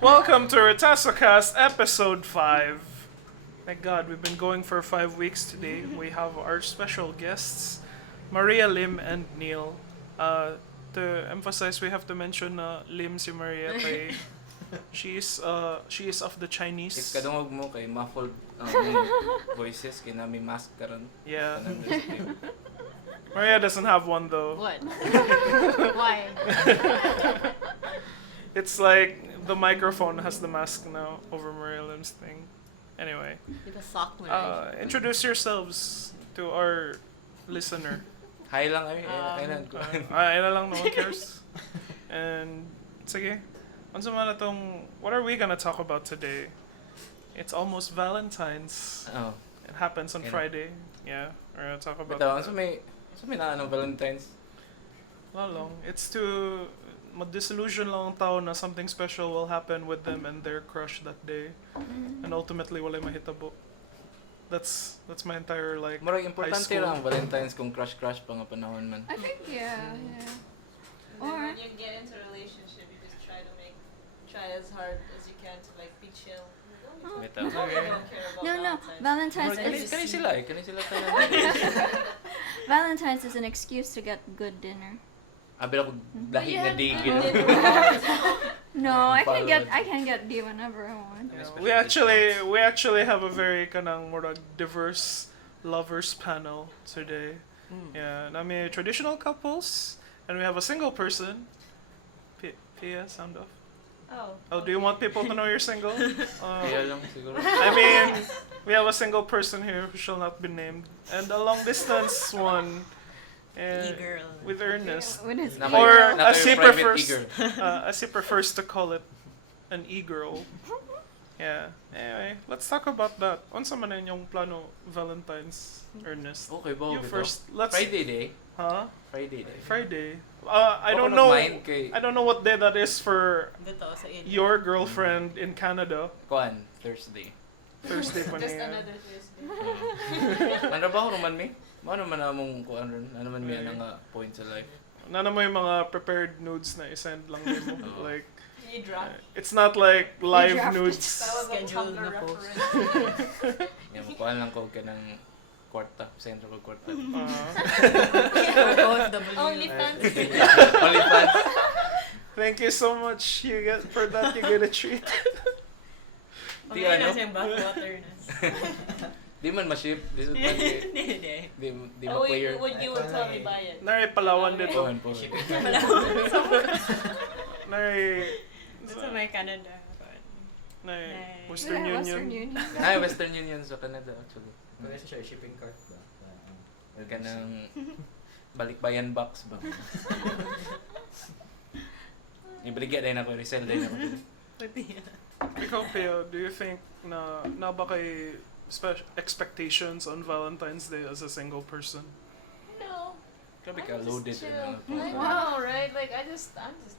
Welcome to RetasoCast episode 5. Thank God, we've been going for 5 weeks today. We have our special guests, Mariya, Lim, and Neil. To emphasize, we have to mention Lim si Mariya kay she is of the Chinese. If kadungog mo kay muffled voices kay nami mask karon. Yeah. Mariya doesn't have one though. What? Why? It's like the microphone has the mask now over Mariya Lim's thing. Anyway, introduce yourselves to our listener. Hi lang ay, kailan ko. Ay na lang, no one cares. And sige, what are we gonna talk about today? It's almost Valentine's. Oh. It happens on Friday. Yeah, we're gonna talk about that. So may na Valentine's. Wala lang. It's to mag-disillusion lang ang tao na something special will happen with them and their crush that day. And ultimately, wala mahitabo. That's my entire, like, Marag high importante school. lang Valentine's kung crush pa nga panahon man. I think, yeah. Or when you get into a relationship, you just try as hard as you can to, like, be chill. Oh. Bitaw. No, Valentine's is Kani sila tayo. Valentine's is an excuse to get good dinner. Abi ako dahil nga digil. No, I can get D whenever I want. We actually have a very kanang murag diverse lovers panel today. Yeah, nami traditional couples and we have a single person. Pia, sound off. Oh, do you want people to know you're single? Kaya lang siguro. I mean, we have a single person here who shall not be named, and a long distance one. E-girl. With Ernest. Or as he prefers to call it, an e-girl. Yeah. Anyway, let's talk about that. Unsa man inyong plano Valentine's, Ernest? Okay, ba? You first. Let's. Friday day. Huh? Friday day. Friday. I don't know. I don't know what day that is for your girlfriend in Canada. Kuan, Thursday. Thursday pa Just niya. another Thursday. Manrabaho naman mi? Mano man among kuan ron? Ano man mi nga point sa life? Nana mo yung mga prepared nudes na isend lang din mo. Like, You draft. it's not like live draft. nudes. That was a Schedule Tumblr na post. reference. Yung kuan lang ko kanang kwarta, sentro ko kwarta. OnlyFans. Only fans. Thank you so much. For that you get a treat. Di ano? siyang bathwater na. Di man ma-ship. Di ma-player. When you would tell me buy it. Nari Palawan dito. Pohan. Nari Sa may Canada. Western Union. Ay, Western Union sa Canada actually. Kasi siya shipping cart ba? Kanang balikbayan box ba? Ibrigya din ako, resell din ako. Ikaw, Pio, do you think na ba kay expectations on Valentine's Day as a single person? No. Grabe I'm ka, just loaded. chill. I know, right? Like, I'm just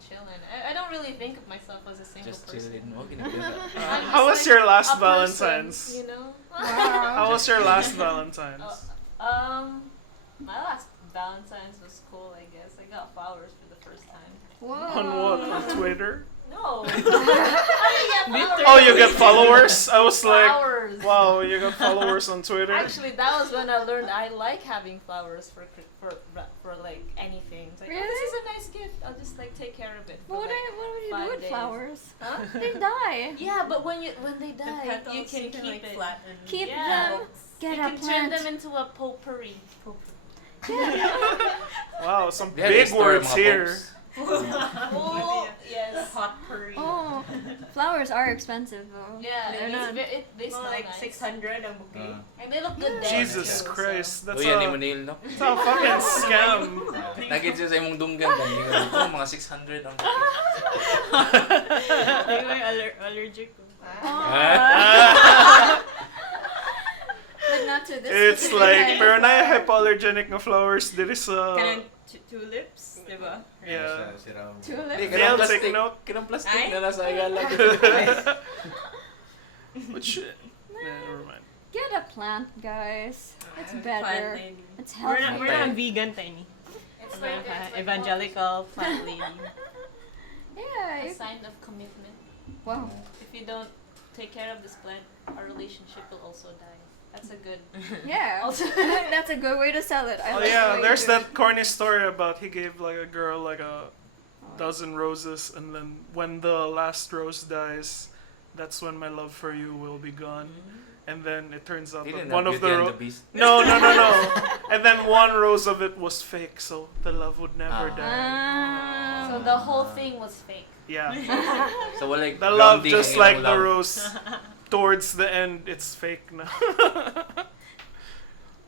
chilling. I don't really think of myself as a single Just person. chilling. Okay na pala. I'm How was just your like last a person, Valentine's? You know? How was your last Valentine's? My last Valentine's was cool, I guess. I got flowers for the first time. On what? On Twitter? No. I didn't get flowers. Oh, you get followers? I was like, Flowers. wow, you got followers on Twitter? Actually, that was when I learned I like having flowers for like anything. It's like, oh, this is a nice gift. I'll just like take care of it. For, What like, would you 5 do with days. flowers? Huh? They die. Yeah, but when they die, you can keep like it. flatten. Keep Yeah. them. Get You a can turn plant. them into a potpourri. Wow, some They have big a story, words mga here. folks. Oh, yes. Hot purry. Oh, flowers are expensive though. Yeah, They're and not- they smell like nice. 600 ang bouquet. And they look good there. Jesus too, Christ, that's Uy, yan yung a, Neil, no? that's a fucking scam. Nagit siya sa imong dunggan. Ito, mga 600 ang bouquet. Hindi ko yung allergic ko. But not to this. It's specific like, kind. pero na hypoallergenic na flowers, there is a... Kanang tulips, di ba? Yeah. Tulips? Hindi, They'll kanang take plastic. note. Kanang plastic Ay? na nasa igala. But shit. Never mind. Get a plant, guys. It's Plant better. lady. It's We're healthy. not vegan, Tiny. It's like, Evangelical plant lady. Yeah. a You, sign of commitment. Wow. If you don't take care of this plant, our relationship will also die. That's a good. Yeah. Also, That's a good way to sell it. I Oh like the yeah, way there's you do that corny story about he gave like a girl like a dozen roses, and then when the last rose dies, that's when my love for you will be gone. And then it turns out He that didn't one have of Beauty the and the Beast. no. And then one rose of it was fake, so the love would never Ah. die. so the whole thing was fake. Yeah, So wala like the love grounding just ang like iyong the love. rose towards the end, it's fake now.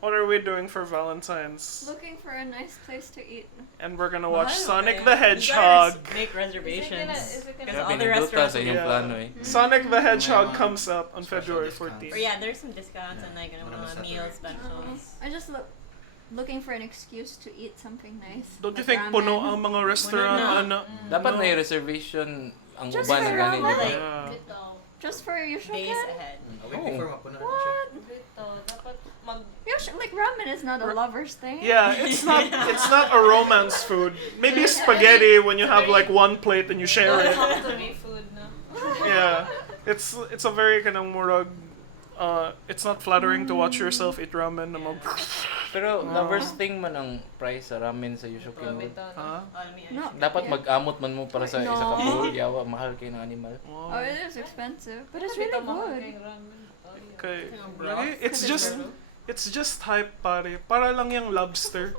What are we doing for Valentine's? Looking for a nice place to eat. And we're gonna watch Mahal, Sonic okay. the Hedgehog. You gotta make reservations. Is it gonna Because Kaya all the pininduta restaurants sa will be iyong Yeah. plano eh. Sonic the Hedgehog May mga comes out on special February discounts. 14th. Or yeah, there's some discounts and like Marami mga sa meal Turkey. specials. I just looking for an excuse to eat something nice. Don't you like think ramen. puno ang mga restaurant? Puno Ano? Dapat No. may reservation ang Just uban for ng ganin, di ba? ramen. Yeah. Bito. Just for your Days shokan? ahead. A week before, mapuno na siya. Bito. Dapat mag. Like ramen is not a lover's thing. Yeah, it's not a romance food. Maybe spaghetti when you have like one plate and you share Don't it. come to me food na. Yeah, it's a very kanang murag. It's not flattering to watch yourself eat ramen. Na mag- Pero the worst thing man ang price sa ramen sa Yushokin. Bito. Huh? All me No. Dapat Yeah. mag-amot man mo para sa No. isa ka bowl. Yawa, mahal kayo ng animal. Oh, it is expensive, but it's Bito really mahal good. kayong ramen. Oh, yeah. Okay. Yung broth. Really? It's just hype, pare. Para lang yung lobster.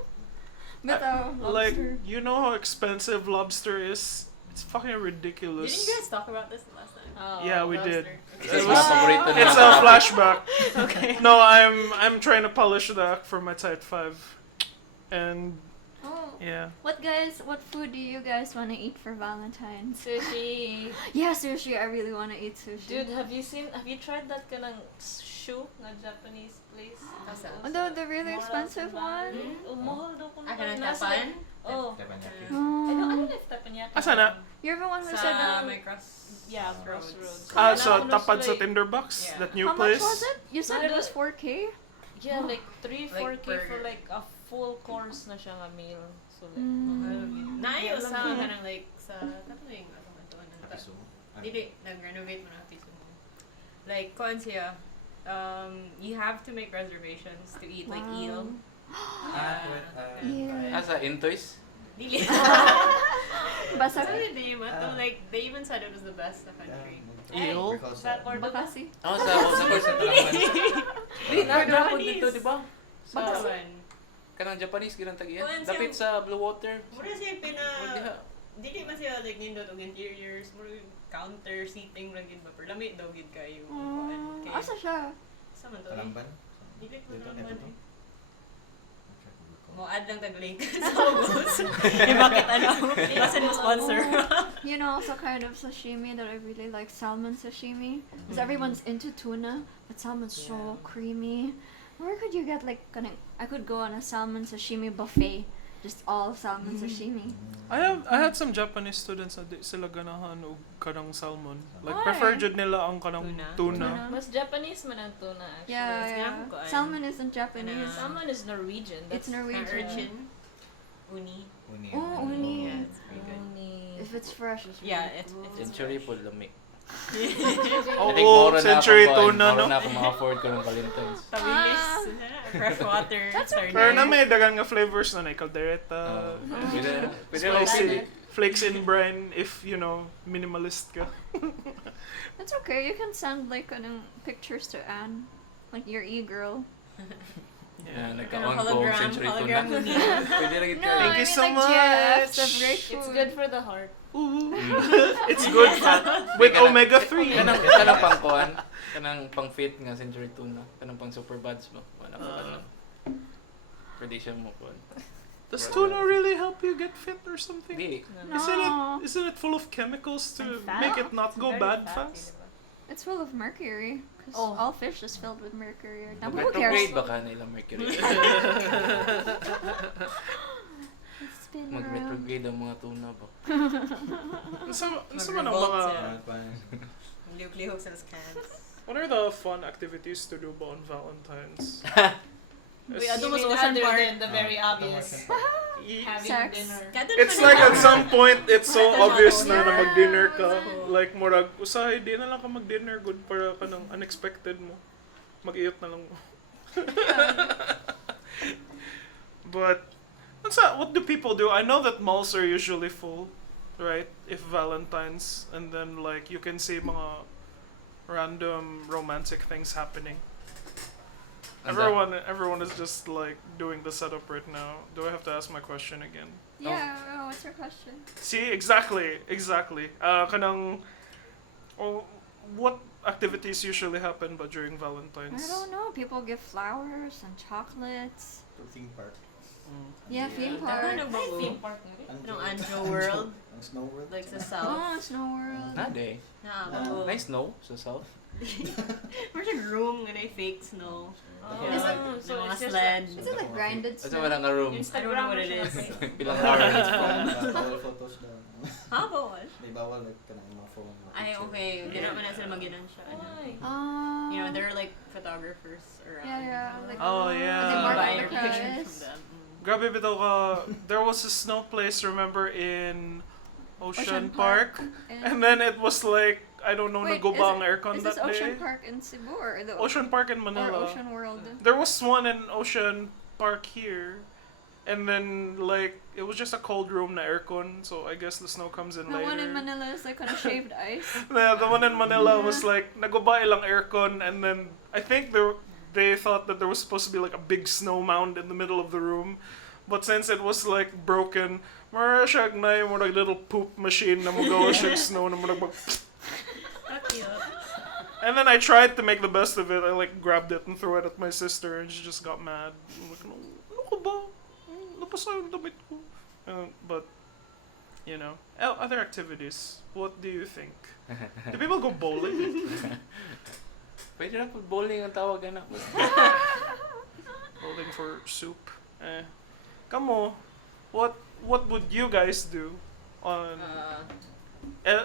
But Like, lobster. you know how expensive lobster is? It's fucking ridiculous. Didn't you guys talk about this last time? Oh, Yeah, we did. Isa It sa was- mga paborito niya It's na a topic. flashback. Okay. No, I'm trying to polish the act for my Type 5. And Oh, yeah. what food do you guys want to eat for Valentine's? Sushi. Yeah, sushi. I really want to eat sushi. Dude, have you tried that kanang shoe na Japanese place? Oh, the really expensive one? Mahal daw kung Aka ng nasa- tapan? Oh. Teppanyaki. I don't Oh. know if teppanyaki. Asa na? You're the one who said Sa that. may Yeah, crossroads. crossroads. So Kailangan tapad sa like- Tinderbox, Yeah. that new How place. much was it? You said it was 4K? Yeah, like 3-4K Like for burger. like a full course na siya nga meal. So like, Nayo sa kanang like sa tapos yung ano man to Happy sumo. Dili nag-renovate mo ng piso mo. Like kon siya you have to make reservations to eat like eel. Yeah. Ah, sa Entoys? Dili. Basa Sabi di ba to like they even said it was the best in the country. Eel? that or the Bakasi? Oh, sa course na talaman. Di na dapat dito, di ba? Sa Bakasan. kanang Japanese ginang tagiyan. Kuan siya- Dapit sa Blue Water. Mura siya O diha. dili man siya like nindot og interiors, mura counter seating ra gid ba pero lami daw gid kayo. Kuan kay. Asa siya? Sa man to? Talamban? Dili ko Dito, naman. dito. Mo add lang tag link sa ubos. Eh bakit ano? Kasi mo sponsor. You know, also kind of sashimi that I really like, salmon sashimi. Because everyone's into tuna, but salmon's so creamy. Where could you get like, I could go on a salmon sashimi buffet, just all salmon sashimi. I had some Japanese students na di sila ganahan og kanang salmon. Like Why? prefer jud nila ang kanang Tuna? tuna. Mas Japanese man ang tuna actually. Yeah, It's yeah. nga kuan. Salmon isn't Japanese. Ano? Salmon is Norwegian. It's Ang Norwegian. urchin. Uni. Uni. Oh, uni. Yeah, it's pretty good. If it's fresh, it's really Yeah, it's Century po lami. Oh, I think mura na century ako, tuna, no? mura na ako ma-afford ko ng Valentines. Tawilis. Freshwater. That's okay. Pero na may dagan nga flavors na caldereta, Pwede lang spicy, flakes in brine if, you know, minimalist ka. It's okay. You can send like pictures to Anne, like your e-girl. Yeah, Ganun, nagka-on-go Century hologram tuna. uni. Pwede lang ito. No, Thank I you mean, so like much. GIFs of great It's food. good for the heart. Ooh. It's good with omega-3. Kanang pang kuan, kanang pang fit nga Century tuna, kanang pang super buds mo. Wala pa kanang predation mo kuan. Does tuna really help you get fit or something? Di. No. Isn't it full of chemicals to And fat. make it not go Very bad fatty, fast? diba? It's full of mercury. Because Oh. all fish is filled with mercury. Right now. But who cares? Mag-retrograde ba ka nila Mercury? It's been around. Mag-retrograde ang mga tuna ba? Ano man ang Mag-revolt mga... siya. Lihok sa cans. What are the fun activities to do ba on Valentine's? Wait, Yes. ano You mas mean ocean other park? than the very obvious. Having Sex. dinner. It's like at some point, it's so That's obvious not na all. mag-dinner ka. Yeah. Like, murag, usahay, di na lang ka mag-dinner. Good para ka ng unexpected mo. Mag-iyot na lang mo. But, what do people do? I know that malls are usually full, right? If Valentine's. And then, like, you can see mga random romantic things happening. Everyone is just like doing the setup right now. Do I have to ask my question again? Yeah, what's your question? See, exactly. Kanang, what activities usually happen but during I Valentine's? don't know. People give flowers and chocolates. To theme park. Yeah, theme park. Ano ba ko? Theme park na rin. Anong Anjo World? Ang Snow World. Like sa South. Oh, Snow World. Nade. Na, Nice snow sa south. Where's a room nga na fake snow? Oh, Is it- so Mga it's just sled. Is it like grinded Kasi snow? wala nga room. I don't know what it is. Pilang It's hours. phone. Bawal photos daw. Ha? Bawal? May bawal like kanang mga phone. mga Ay, picture. okay. Hindi naman na sila maginan siya. Ano. Why? You know, they're like photographers around. Yeah, like Oh, They yeah. mark Buy the your pictures price. from them. Grabe bitaw ka. There was a snow place, remember, in Ocean Park? And then it was like, I don't know, Wait, naguba ang aircon Is this that Ocean day. Park in Cebu or the Ocean Park in or Manila. Ocean World? There was one in Ocean Park here. And then, like, it was just a cold room na aircon, so I guess the snow comes in The later. one in Manila is like kind of shaved ice. Yeah, the one in Manila was like, naguba ilang aircon, and then I think they thought that there was supposed to be like a big snow mound in the middle of the room. But since it was like broken, mara siya na yung murag little poop machine na magawa siya snow na murag mag... And then I tried to make the best of it. I like grabbed it and threw it at my sister, and she just got mad. I'm like, no, ano ka ba? Napasa yung damit ko. But, you know, other activities. What do you think? Do people go bowling? Pwede na pag bowling ang tawag na. Bowling for soup? Kamo, what would you guys do on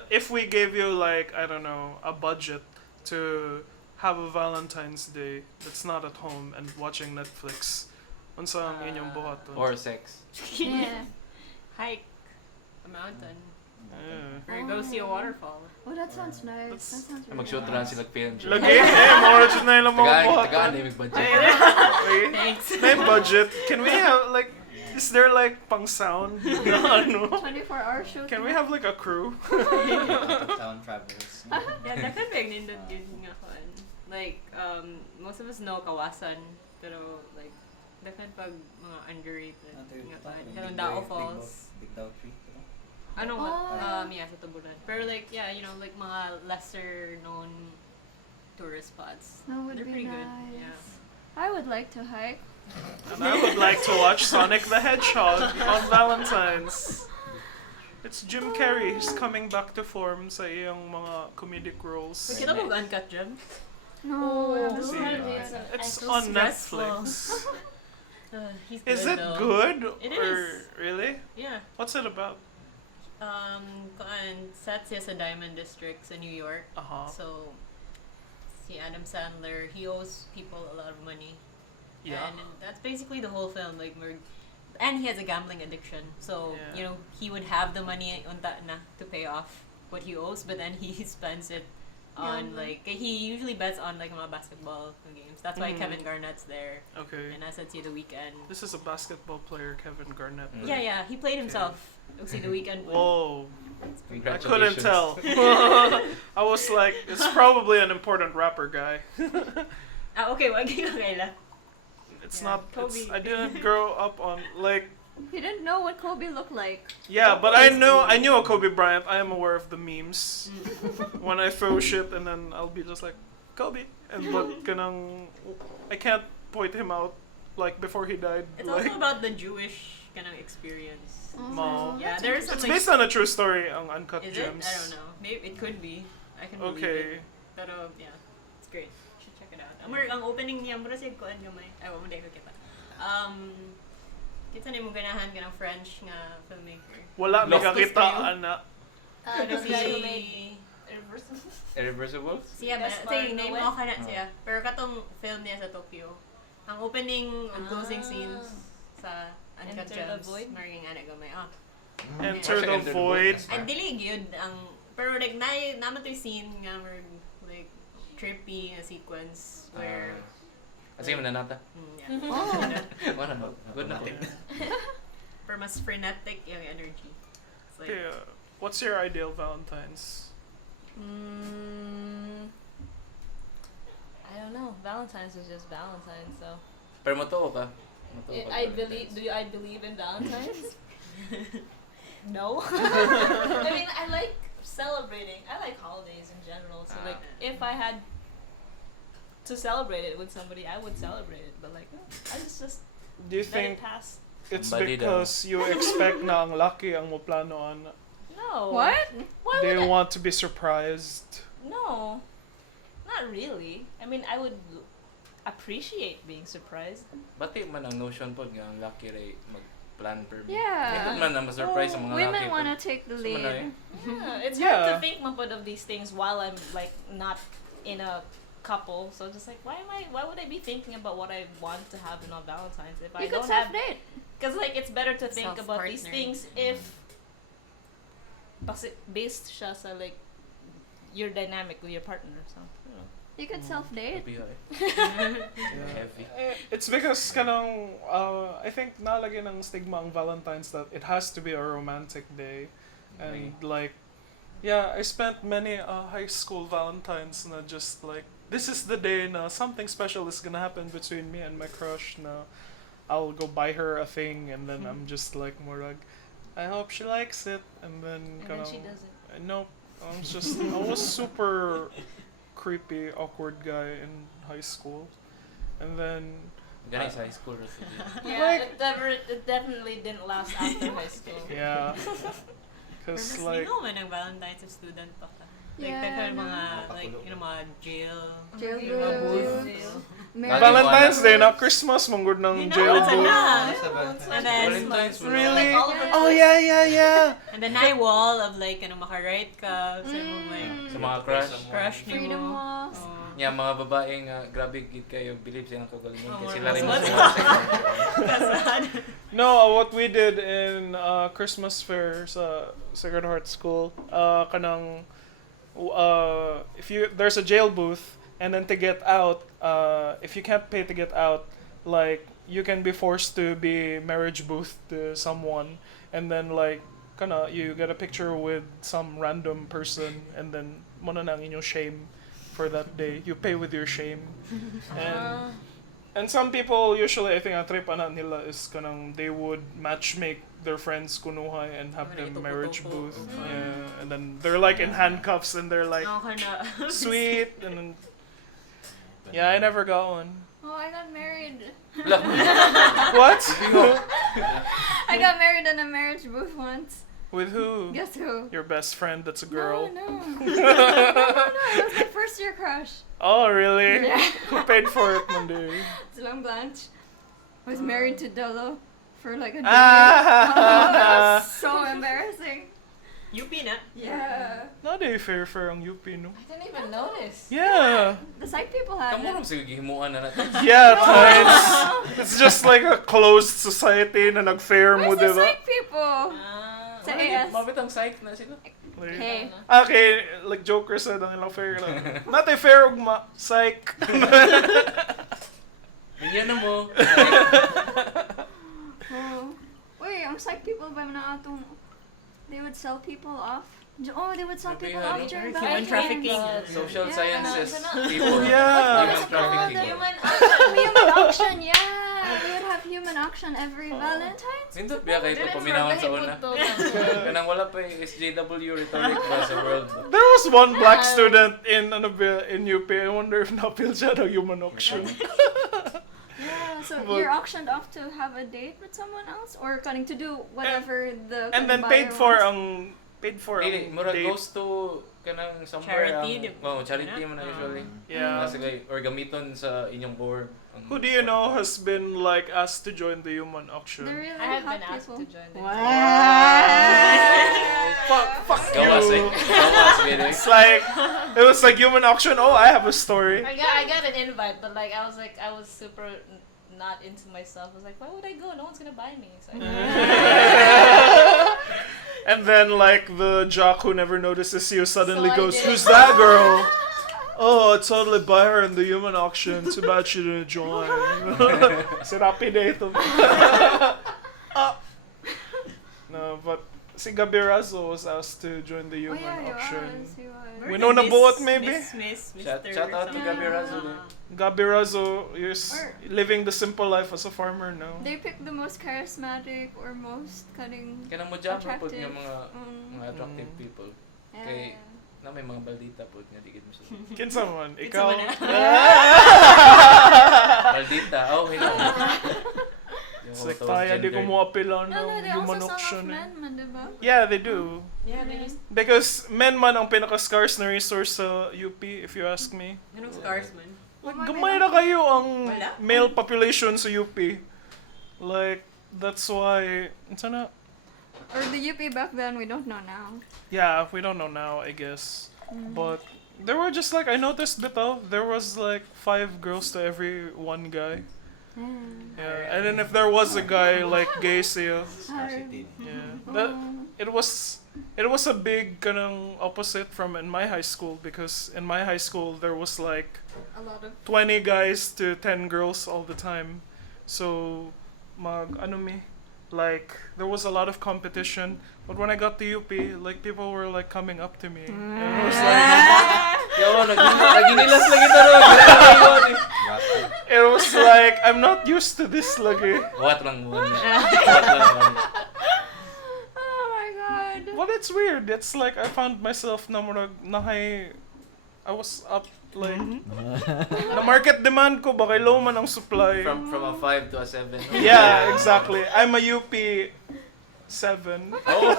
if we gave you like, I don't know, a budget to have a Valentine's Day that's not at home and watching Netflix? Unsa ang inyong buhaton? Or sex. Yeah. Hike a mountain. Yeah. Or go see a waterfall. Oh, that sounds nice. That sounds really Mag-shoot nice. lang sila film. Lagi mga rachid na ilang mga Tagaan, buhaton. may budget. Okay. Thanks. May budget. Can we have like, is there like pang sound? Ano? 24-hour shoot. Can we have like a crew? Town travels. Yeah, definitely nindot yun nga kuan. Like, most of us know kawasan, pero like, definitely pag mga underrated nga kuan. Kanang Dao Falls. Big Dao Tree. Ano nga, Oh. yeah, sa Tubulan. Pero like, yeah, you know, like mga lesser known tourist spots. That would They're be pretty good. nice. Yeah. I would like to hike. And I would like to watch Sonic the Hedgehog on Valentine's. It's Jim Carrey. He's coming back to form sa iyang mga comedic roles. Wait, kita mo Uncut Gems? No. this See, one is It's so on stressful. Netflix. He's Is good, it though. good? It or is. really? Yeah. What's it about? Kuan, set siya sa Diamond District sa New York. Uh-huh. So, si Adam Sandler, he owes people a lot of money. Yeah. And that's basically the whole film. Like, and he has a gambling addiction. So, Yeah. you know, he would have the money unta na to pay off what he owes, but then he spends it on, like, he usually bets on, like, mga basketball games. That's why Mm. Kevin Garnett's there. Okay. And nasa si The Weeknd. This is a basketball player, Kevin Garnett. Mm. Yeah, he played himself. Si The Weeknd. Whoa. I couldn't Congratulations. tell. I was like, it's probably an important rapper guy. Okay, wag yung kaila. It's Yeah, not. Kobe. I didn't grow up on like. You didn't know what Kobe looked like. Yeah, but I knew a Kobe Bryant. I am aware of the memes. When I throw shit and then I'll be just like Kobe, and but kanang I can't point him out like before he died. It's like, also about the Jewish kind of experience. Mo. Yeah, there's some It's like, based on a true story. Ang Uncut is Gems. it? I don't know. Maybe it could be. I can believe Okay. it. Pero yeah, it's great. You should check it out. Ang opening niya, mura siya kuan gamay. Ay, wala mo dahil ko kita. Kita ni mo ganahan ka ng French nga filmmaker. Wala may Loftus kakita kayo? ana. Ano si... Irreversible? Siya ba? Gaspar Say, name Noé? mo ka na siya. Pero katong film niya sa Tokyo, ang opening and closing scenes sa Uncut Enter the Gems. Void? Marking ana gamay. Enter Enter the the void. void. Ang dili yun ang pero like naman to scene nga where like trippy nga sequence where Sige, mananata. yeah. Ano no? Good na tip. Pero mas frenetic yung energy. It's like Okay, what's your ideal Valentine's? I don't know. Valentine's is just Valentine's, so. Pero matuo ka. I believe. Do I believe in Valentine's? No. I mean, I like celebrating. I like holidays in general. So like, if I had to celebrate it with somebody, I would celebrate it. But like, I just Do you let think it pass. it's Somebody because you expect na ang lucky ang mo planoan? No. What? Why They would I? want to be surprised. No. Not really. I mean, I would appreciate being surprised. Bati man ang notion po nga ang lucky ray mag-plan per me. Yeah. Ito man ang ma-surprise ang mga lucky. Women wanna take the Gusto mo na lead. Yeah, it's Yeah. hard to think mapod of these things while I'm like not in a couple. So just like, why would I be thinking about what I want to have in on Valentine's if I You could don't have? self-date. Because like it's better to think about these Self-partnering. things if based siya sa like your dynamic with your partner. So you know. You could self-date. Heavy eh. Heavy. It's because kanang I think nalagyan ng stigma ang Valentine's that it has to be a romantic day, and like, yeah, I spent many high school Valentines na just like this is the day na something special is gonna happen between me and my crush na I'll go buy her a thing and then I'm just like murag I hope she likes it and then And then she doesn't. no, I was super creepy, awkward guy in high school. And then Ganay sa high school recipe. Yeah, it definitely didn't last after high school. yeah. Pero Cause mas like lino man ang Valentine's sa student pa ka. Like, Yeah, yeah, no. mga, like, you know, mga jail. Jail Mga booths. booths. Marriage Valentine's Day, booths. not Christmas, manggod ng You know, jail it's a booth. na. And then, Valentine's wala. Really? Like all over the Oh place. yeah. and then na wall of like, ano, maka-write ka. So, like, Sa mga crush. crush ni Freedom mo. walks. Oh. Yeah, mga babaeng grabe gid kayo believe silang kagalingon Oh, kasi more lari mo mas- sa No, what we did in Christmas fair sa Sacred Heart School, kanang if there's a jail booth and then to get out, if you can't pay to get out, like you can be forced to be marriage booth to someone, and then like you get a picture with some random person, and then mo na ang inyong shame for that day. You pay with your shame, and some people usually I think ang trip ana nila is kanang they would matchmake their friends kunuhay and have them marriage booth. Yeah, and then they're like in handcuffs and they're like Ako na. sweet and then yeah, I never got one. Oh, I got married. What? I got married in a marriage booth once. With who? Guess who? Your best friend that's a girl. No. It was my first year crush. Oh, really? Yeah. Who paid for it, Monday? Long Blanche. I was married to Delo for like a day. Ah! That was so embarrassing. UP na. Yeah. Not a fair ang UP, no? I didn't even notice. Yeah. The psych people had Kamu ram it. sige gihimuan na natin. Yeah, it's just like a closed society na nag-fair mo, Where's the diba? psych people? Ah. Sa AS. Mabit ang psych na sila. Hey. Okay, like Joker said, ang ilang fair lang. Not a fair ugma, psych. Bigyan na mo. Oh. Wait, ang psych people ba na atong they would sell people off? Oh, they would sell Okay, people honey. off during Human Valentine's. trafficking. Social Yeah. sciences Ano, people. Yeah. Human trafficking. Human Human auction, yeah. We would have human auction every Valentine's. Sindot biya kayo ito paminahon sa una. Kanang wala pa yung SJW rhetoric ba sa world. There was one black student in UP. I wonder if napil siya ng human auction. Yeah, so But- you're auctioned off to have a date with someone else, or cutting to do whatever the And then buyer paid for wants? Dili, mura date. goes to kanang somewhere Charity, di ba? charity mo na usually. Yeah. Nasa kay or gamiton sa inyong board. Who do you know has been like asked to join the human auction? They're really I have hot been asked people. to join this. Wow. Fuck Gawas eh. you. Gawas gid eh. It's like it was like human auction. Oh, I have a story. I got an invite, but like I was super not into myself. I was like, why would I go? No one's gonna buy me. So And then like the jock who never notices you suddenly So I goes, did. "Who's that girl?" "Oh, I totally buy her in the human auction. Too bad she didn't join." Sirapi dito. No, but si Gabi Razzo was asked to join the Oh human yeah, he auction. was. He was. We know na buot, maybe? Miss, Shout Mr. out to something. Gabi Razzo. Gabi Razzo is Or- living the simple life as a farmer now. They picked the most charismatic or most cunning. Kanang mo dyan po Attractive. nga mga attractive Mm. people. Yeah. Kay na may mga baldita po nga digid mo sila. Kinsa man, Kinsa ikaw. man Baldita, oh, hello. It's like tayo, di ko mo apila No, ng they human also sell auction. off men, man, diba? Yeah, they do. yeah, they just Because men man ang pinaka-scarce na resource sa UP, if you ask me. Anong scars man? Like, Oh my gamay God. na kayo ang Wala. male population sa UP. Like, that's why, unsa na? Or the UP back then, we don't know now. Yeah, we don't know now, I guess. But there were just like, I noticed bitaw, there was like 5 girls to every 1 guy. Yeah, and then if there was a guy like gay siya, Scarcity. yeah, that it was a big kanang opposite from in my high school, because in my high school there was like A lot of 20 guys to 10 girls all the time. So like there was a lot of competition, but when I got to UP, like people were like coming up to me. And it was Yo, naginilas lagi taro. it was like I'm not used to this lagi. What lang mo niya? What lang mo niya? Oh my god. But it's weird. It's like I found myself na murag I was up like na market demand ko bakay low man ang supply. From a 5 to a 7. Yeah, exactly. I'm a UP 7. Oh,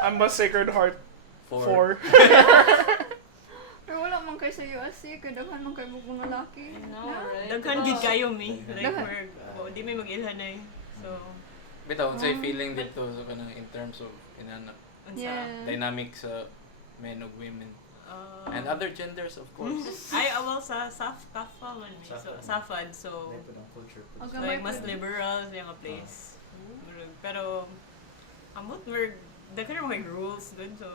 I'm a Sacred Heart 4. Pero wala man kayo sa USC, kaya daghan man kayo mga lalaki. I know, right? Daghan gid kayo mi. Like Daghan. di may mag-ilhan ay. So, bitaw unsay feeling dito sa kanang in terms of inana unsa? Yeah. dynamic sa men ug women and other genders of course. Ay, well, sa SAFCAFA man mi. So, SAFAD, so, May po ng culture po. Okay. like, mas liberal sa yung place. Murag, pero, amot, daghan na mga rules dun, so,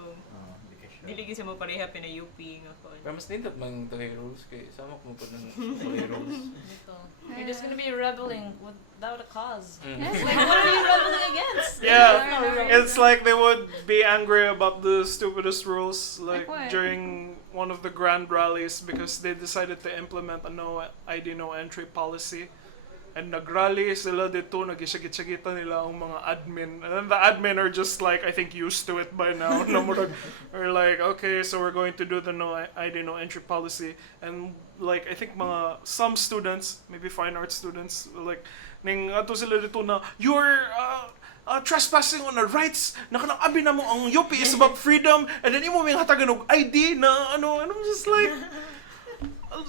Hindi ka sure. dili gyud siya mo pareha pina-UP nga ko. Pero mas nindot mang tagay rules kay sama ko mo po ng tagay rules. Dito. You're just gonna be rebelling without a cause. Mm. Yes. Like, what are you rebelling against? Yeah, it's like they would be angry about the stupidest rules, like Like what? during one of the grand rallies, because they decided to implement a no ID no entry policy. And nagrally sila dito, nagisagit-sagita nila ang mga admin. And then the admin are just like, I think used to it by now. We're like, okay, so we're going to do the no ID no entry policy. And like, I think some students, maybe fine arts students, like, ning ato sila dito na, you're trespassing on our rights. Nakanang-abi na mo ang UP is about freedom. And then imo may hatagan og ID na ano. And I'm just like,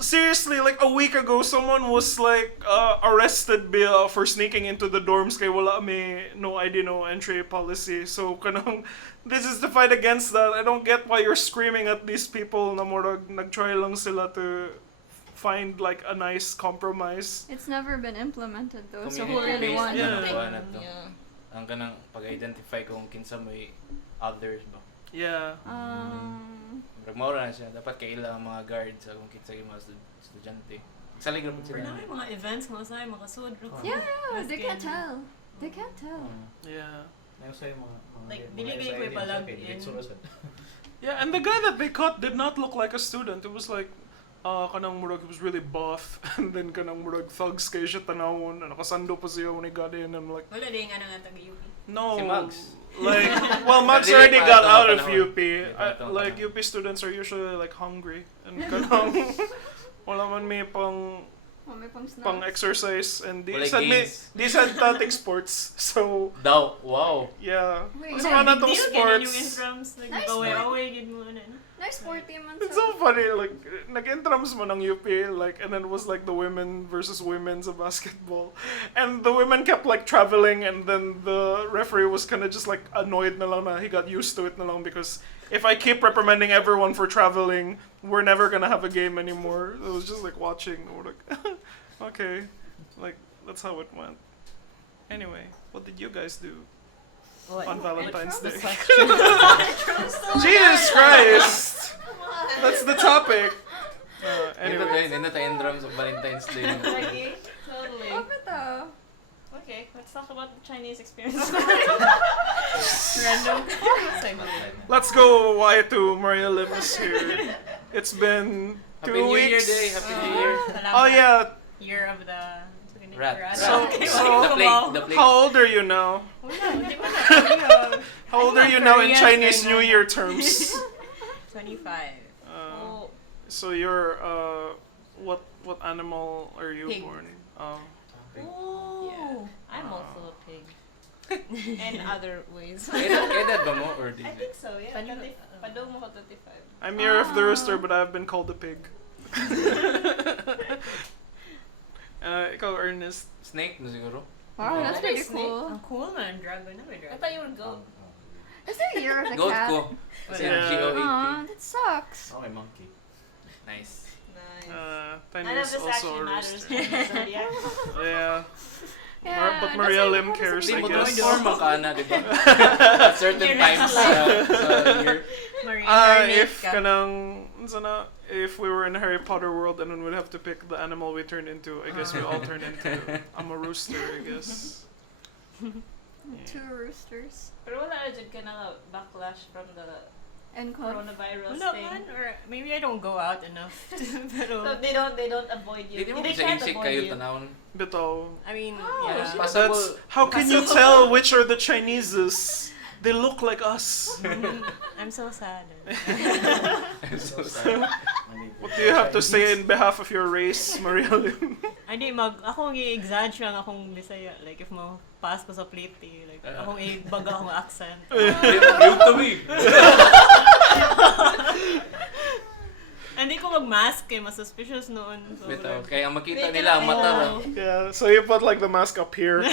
seriously, like a week ago, someone was like arrested for sneaking into the dorms kay wala may no ID no entry policy. So kanang this is the fight against that. I don't get why you're screaming at these people na murag nagtry lang sila to find like a nice compromise. It's never been implemented though, so who Community really based wants Yeah. na it? kuha na to. Yeah. Ang kanang pag-identify kung kinsa may others ba. Yeah. Murag mao na siya dapat kaila ang mga guards sa kung kinsa yung mga estudyante. Salig ra pud Pero sila. na may mga events mo sa mga sud. Yeah, they can't tell. They can't tell. Yeah. Ngayon sa'yo mga Like, mga dili kayo SID, ko'y palag okay, in. diretso ra sad. Yeah, and the guy that they caught did not look like a student. It was like kanang murag, he was really buff, and then kanang murag thugs kayo siya tanawon, and nakasando pa siya when he got in, and I'm like, Wala din nga nang taga-UP. no. Si Mugs. Like, well, Mugs Hindi already pa got ito out of panahon. UP. Hindi pa ito Like, panahon. UP students are usually like hungry, and kanang wala man may Oh, may pang snacks. pang exercise, and Wala games. these had static sports, so Daw, wow. yeah. Wait, Kasi like, mga natong Deal ka na yung sports. intrams. Like, Nice away gid mo na. nice sporty man. It's so funny, like, nag-intrams mo ng UP, like, and then it was like the women versus women's of basketball. And the women kept like traveling, and then the referee was kind of just like annoyed na lang na he got used to it na lang, because if I keep reprimanding everyone for traveling, we're never gonna have a game anymore. It was just like watching, we're like, okay. Like, that's how it went. Anyway, what did you guys do What? on Valentine's Day? Question. Jesus Christ! That's the topic. Anyway. Nindot tayong drums of Valentine's Day. Okay, totally. Oh, bitaw. Okay, let's talk about the Chinese experience. Random. Let's go why to Mariya Lim is here. It's been 2 Happy New Year weeks. Day, Happy New Year. Oh yeah. Year of the Rat. So- the so- plague, the plague. How old are you now? How old are you now in Chinese New Year terms? 25. Oh, So you're what animal are you Pig. born? ooh. Yeah. I'm also a pig. In other ways. Edad ba mo or di? I think so, yeah. Pani- Padong mo ko 35. I'm year of the rooster, but I've been called a pig. Ikaw, Ernest. Snake mo siguro? Wow, that's Another pretty snake. cool. Ang cool man, dragon na may I dragon. thought you were goat. Is there a year of the Goat cat? ko. Kasi Yeah. G-O-A-T. Aw, that sucks. Okay, monkey. Nice. Nice. Penny None of is this also actually a matters. rooster. Zodiac. Yeah. Yeah, But that's Mariya like- Lim what does it cares, mean? I Hindi mo guess. doon forma ka na, di ba? At certain times sa year. If if we were in a Harry Potter world and then we'd have to pick the animal we turn into, I guess we all turn into I'm a rooster, I guess. Two roosters. Pero wala na dyan ka na backlash from the And called. coronavirus Wala thing. man, or maybe I don't go out enough. Pero, So they don't avoid you. Hindi mo They sa can't insik avoid kayo you. tanawon. Bito. I mean, Oh, yeah. shit. That's how can you tell which are the Chineses? They look like us. I'm so sad. I'm so sorry. What do you have to say in behalf of your race, Mariya Lim? Hindi, akong i-exage lang akong Bisaya. Like, if mo pass ko sa plate, like, akong i-baga akong accent. Yung kami. Hindi ko mag-mask mas suspicious noon. So, Bitaw. like, Kaya makita They nila ang cannot- mata ra. Yeah, so you put like the mask up here.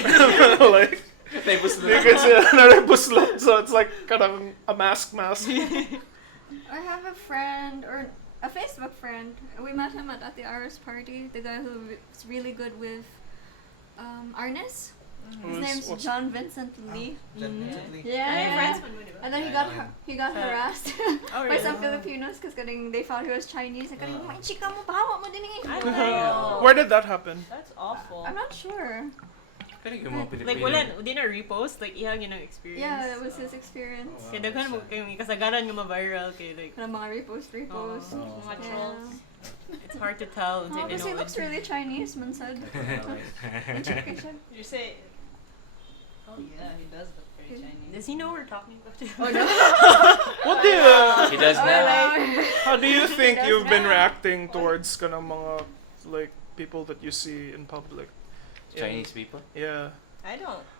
Like, Naibus you can see another buslo, so it's like kind of a mask. I have a friend, or a Facebook friend. We met him at the Aris party. The guy who is really good with Ernest. His name's What's- John Vincent Lee. Gently. Yeah. Ay, friends man mo, di ba? And then he got harassed Oh, by really? some Filipinos because they found he was Chinese. And may chika mo, bahawa mo din Ay, Oh. Where did that happen? That's awful. I'm not sure. Kaya yung mga Pilipino. Like, wala, di na repost, like, ihang yun ang experience. Yeah, that was his experience. Kaya daghan mo, kaya kasagaran nga ma-viral, kaya like, Kanang mga repost. Oh. Mga Yeah. trolls. it's hard to tell. Oh, because he looks really Chinese, man said. You say, oh yeah, he does look very Chinese. Does he know we're talking about it? Oh no. What do you, He does now. how do you think Does you've been now. reacting towards kanang mga like people that you see in public? Chinese people? Yeah. I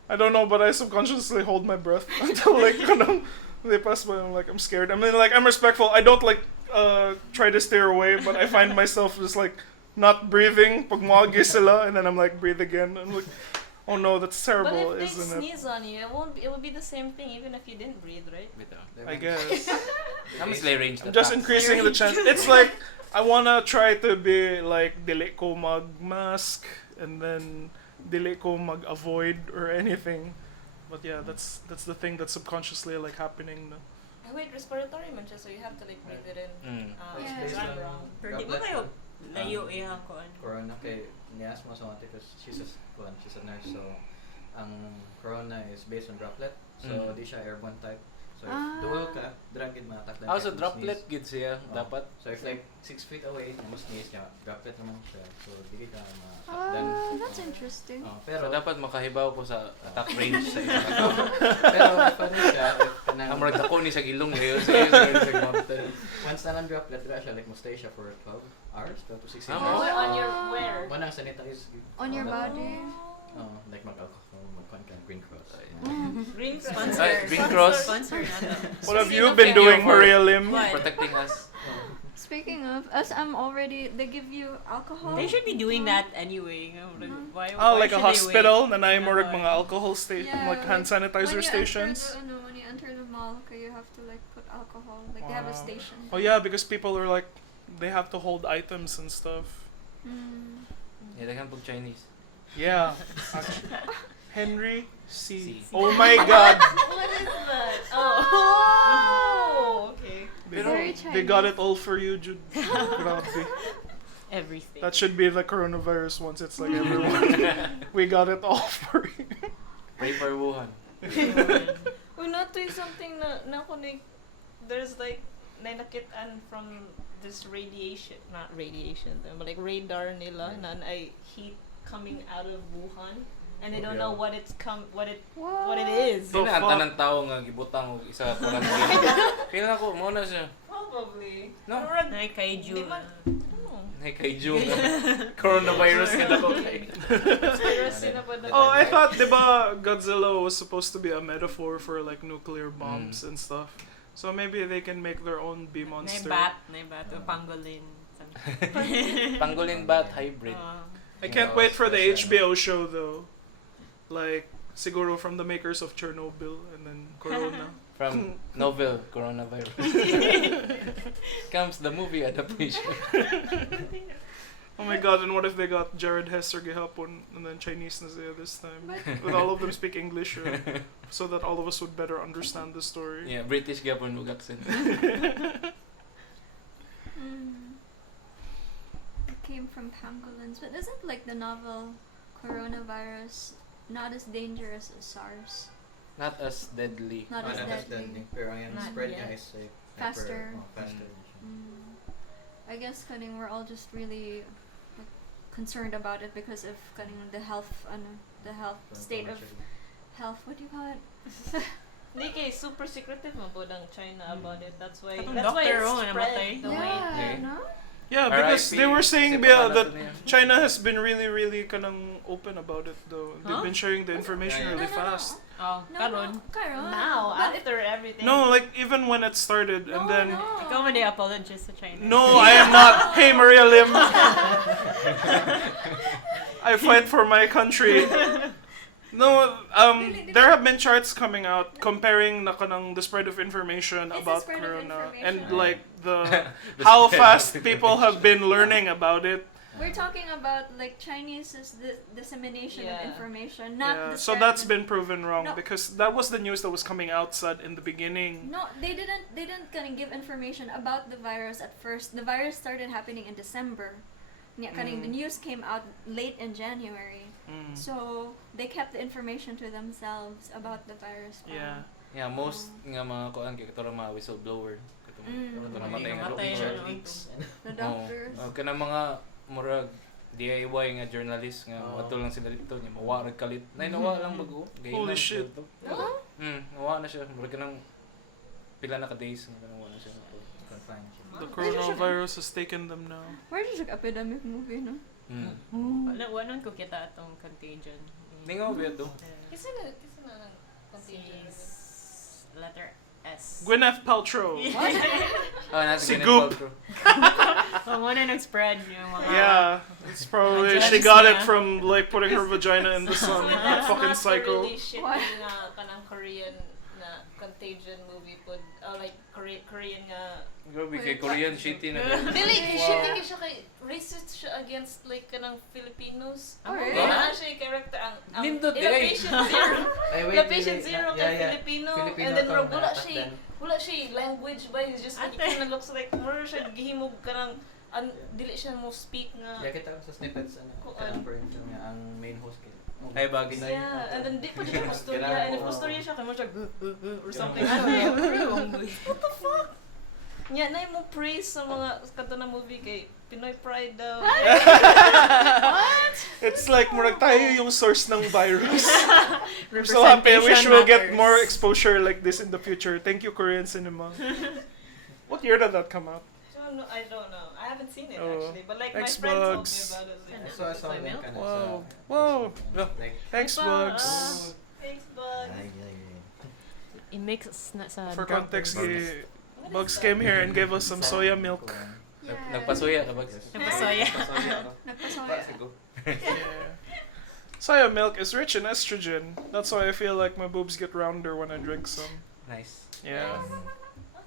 I don't know, but I subconsciously hold my breath until like kanang they pass by. I'm like I'm scared. I mean, like I'm respectful. I don't like try to steer away, but I find myself just like not breathing. Pag moagi sila, and then I'm like breathe again. I'm like, oh no, that's terrible, But if they isn't it? sneeze on you, it will be the same thing even if you didn't breathe, right? Bitaw. I guess. I'm slay range I'm just increasing the chance. It's like I wanna try to be like dili ko mag mask and then dili ko mag avoid or anything. But yeah, that's the thing that's subconsciously like happening. No? I wait respiratory man siya, so you have to like breathe it in. Yeah. It's Based not on wrong. Pero di ba kayo layo ihang ko Corona kay nias mo sa ate because she's a nurse, so ang corona is based on droplet, so di siya airborne type. So if dual ka, dragid matak lang. So droplet gid siya dapat. So if like 6 feet away, mo sneeze niya, droplet naman siya. So di ka That's interesting. pero So dapat makahibaw ko sa attack range sa isa ka tao. pero funny siya if kanang Ang murag dako ni sa gilong ngayon sa mountain. once na lang droplet dra siya like mo stay siya for 12 hours, 12 to 16 Ah, hours. Oh, on your where? Mo nang sanitize On your body. like mag-alcohol, mag-content, Green Cross. Green Sponsor. Green Cross. Sponsor nato. What have Speaking you of been Thank you doing, for- Mariya Lim? What? Protecting us. Speaking of, they give you alcohol. They should be doing that anyway. Like, why, Oh, why like a should they hospital wait? na naay murag Yeah. mga alcohol station, like hand sanitizer stations. When you enter the mall, you have to like put alcohol. Like they have a Wow. station. Oh yeah, because people are like they have to hold items and stuff. Mm. Yeah, daghan pug Chinese. Yeah. Henry C. C. Oh my God. What is that? Oh. Okay. They, Very they got Chinese. it all for you, Jude. Grabe. Everything. That should be the coronavirus once it's like everyone. We got it all for you. Pray for Wuhan. Uy, natoy something na connect. There's like nainakitaan from this radiation, not radiation, but like radar nila na ay heat coming out of Wuhan, and they don't know what it is. The Sino ang fuck? tanang tao nga gibutang og isa quarantine? Kailan ako mo na siya. Probably. No. Pero Ay, kaiju. di man- ano? Hey kaiju nga. Coronavirus ka na ko kay. Virus na pa na- Oh, I thought, diba, Godzilla was supposed to be a metaphor for like nuclear bombs and stuff. So maybe they can make their own bee monster. Naibat, o pangolin. something. Pangolin bat hybrid. I can't wait for the HBO show though. Like, siguro from the makers of Chernobyl and then Corona. From novel Coronavirus comes the movie adaptation. Oh my God, and what if they got Jared Hesser gihapon and then Chinese na siya this time? But all of them speak English, so that all of us would better understand the story. Yeah, British gyapon ug accent. It came from pangolins, but isn't like the novel coronavirus not as dangerous as SARS? Not as deadly. Not as deadly. Pero ang Not spread yet. niya is like Faster. faster. I guess kaning we're all just really like, concerned about it because of kaning the health state of health. What do you call it? Hindi kay super secretive man po ng China about it. That's why Katong that's why doctor, it's namatay. spread the way. Okay. no? Yeah, because RIP. they were saying Kasi yeah, baka that nato niya. China has been really kanang open about it though. They've Huh? been sharing the information Yeah, yeah. really fast. Oh, No, karon. Karon. Now, But after everything. No, like even when it started and then Ikaw man di apologist sa China. no, I am not. Hey, Maria Lim. I fight for my country. No, there have been charts coming out comparing na kanang the spread of information It's the about spread of corona information. and like the The how spread of fast people have been learning about it. We're talking about like Chinese's dissemination of Yeah. information, not Yeah, the so spread that's of been proven wrong No. because that was the news that was coming outside in the beginning. No, they didn't kind of give information about the virus at first. The virus started happening in December. Yeah, the news came out late in January. So they kept the information to themselves about the virus. Yeah. Yeah, most nga mga kuan kay katong mga whistleblower. Katong Mm. namatay nga Namatay doktor. na. The doctors. Kana mga murag DIY nga journalist nga Oh. ato lang sila dito nya mawarag kalit. Nay nawa lang bago. Holy shit. Nawa na siya. Murag kanang pila na ka days nga kanang wala na siya. Confined. The coronavirus has taken them now. Where did like epidemic movie, no? Wanon ko kita atong contagion. Ningaw biya to. Kasi na ng contagion. Letter S. Gwyneth Paltrow. Nasa Si Gwyneth Goop. Paltrow. Muna nag-spread yung mga... Yeah, it's probably Judges she got it niya. from like putting her vagina in the sun. So That that's fucking not psycho. the really shitty What? nga kanang Korean na contagion movie pod like Korean nga Grabe kay Korean shitty na. dili shitty siya kay racist siya against like kanang Filipinos. Oh, really? Wala siya yung character ang Nindot, ila eh. patient zero. Ay, Ila patient zero kay Filipino Filipino and then to wala na siya wala siya language ba he's just like Ate. kind looks like more siya gihimog kanang dili siya mo speak nga Yeah, kita sa snippets Kuan. for instance nga ang main host kay. Ay, bagay. yeah, and then di pa siya kusturya, Kailangan and if ko- kusturya siya, kaya mo siya, or something. What the fuck? Nya, na mo praise sa mga kato na movie kay Pinoy Pride daw. It's like murag tayo yung source ng virus. I'm so happy. I wish we'll get more exposure like this in the future. Thank you, Korean cinema. What year did that come out? So, no, I don't know. I haven't seen it Oh. actually, but like Thanks, my friend told me Bugs. about it. I saw My them milk? kind Wow. of Wow. like Thanks, Bugs. Thanks, Bugs. It makes na sa For drug context, burn. What is Bugs that? came here and gave us some soya milk. Yeah. Nagpasuya ka ba? Nagpasuya. Nagpasoya. Yeah. Soya milk is rich in estrogen. That's why I feel like my boobs get rounder when I drink some. Nice. Yeah.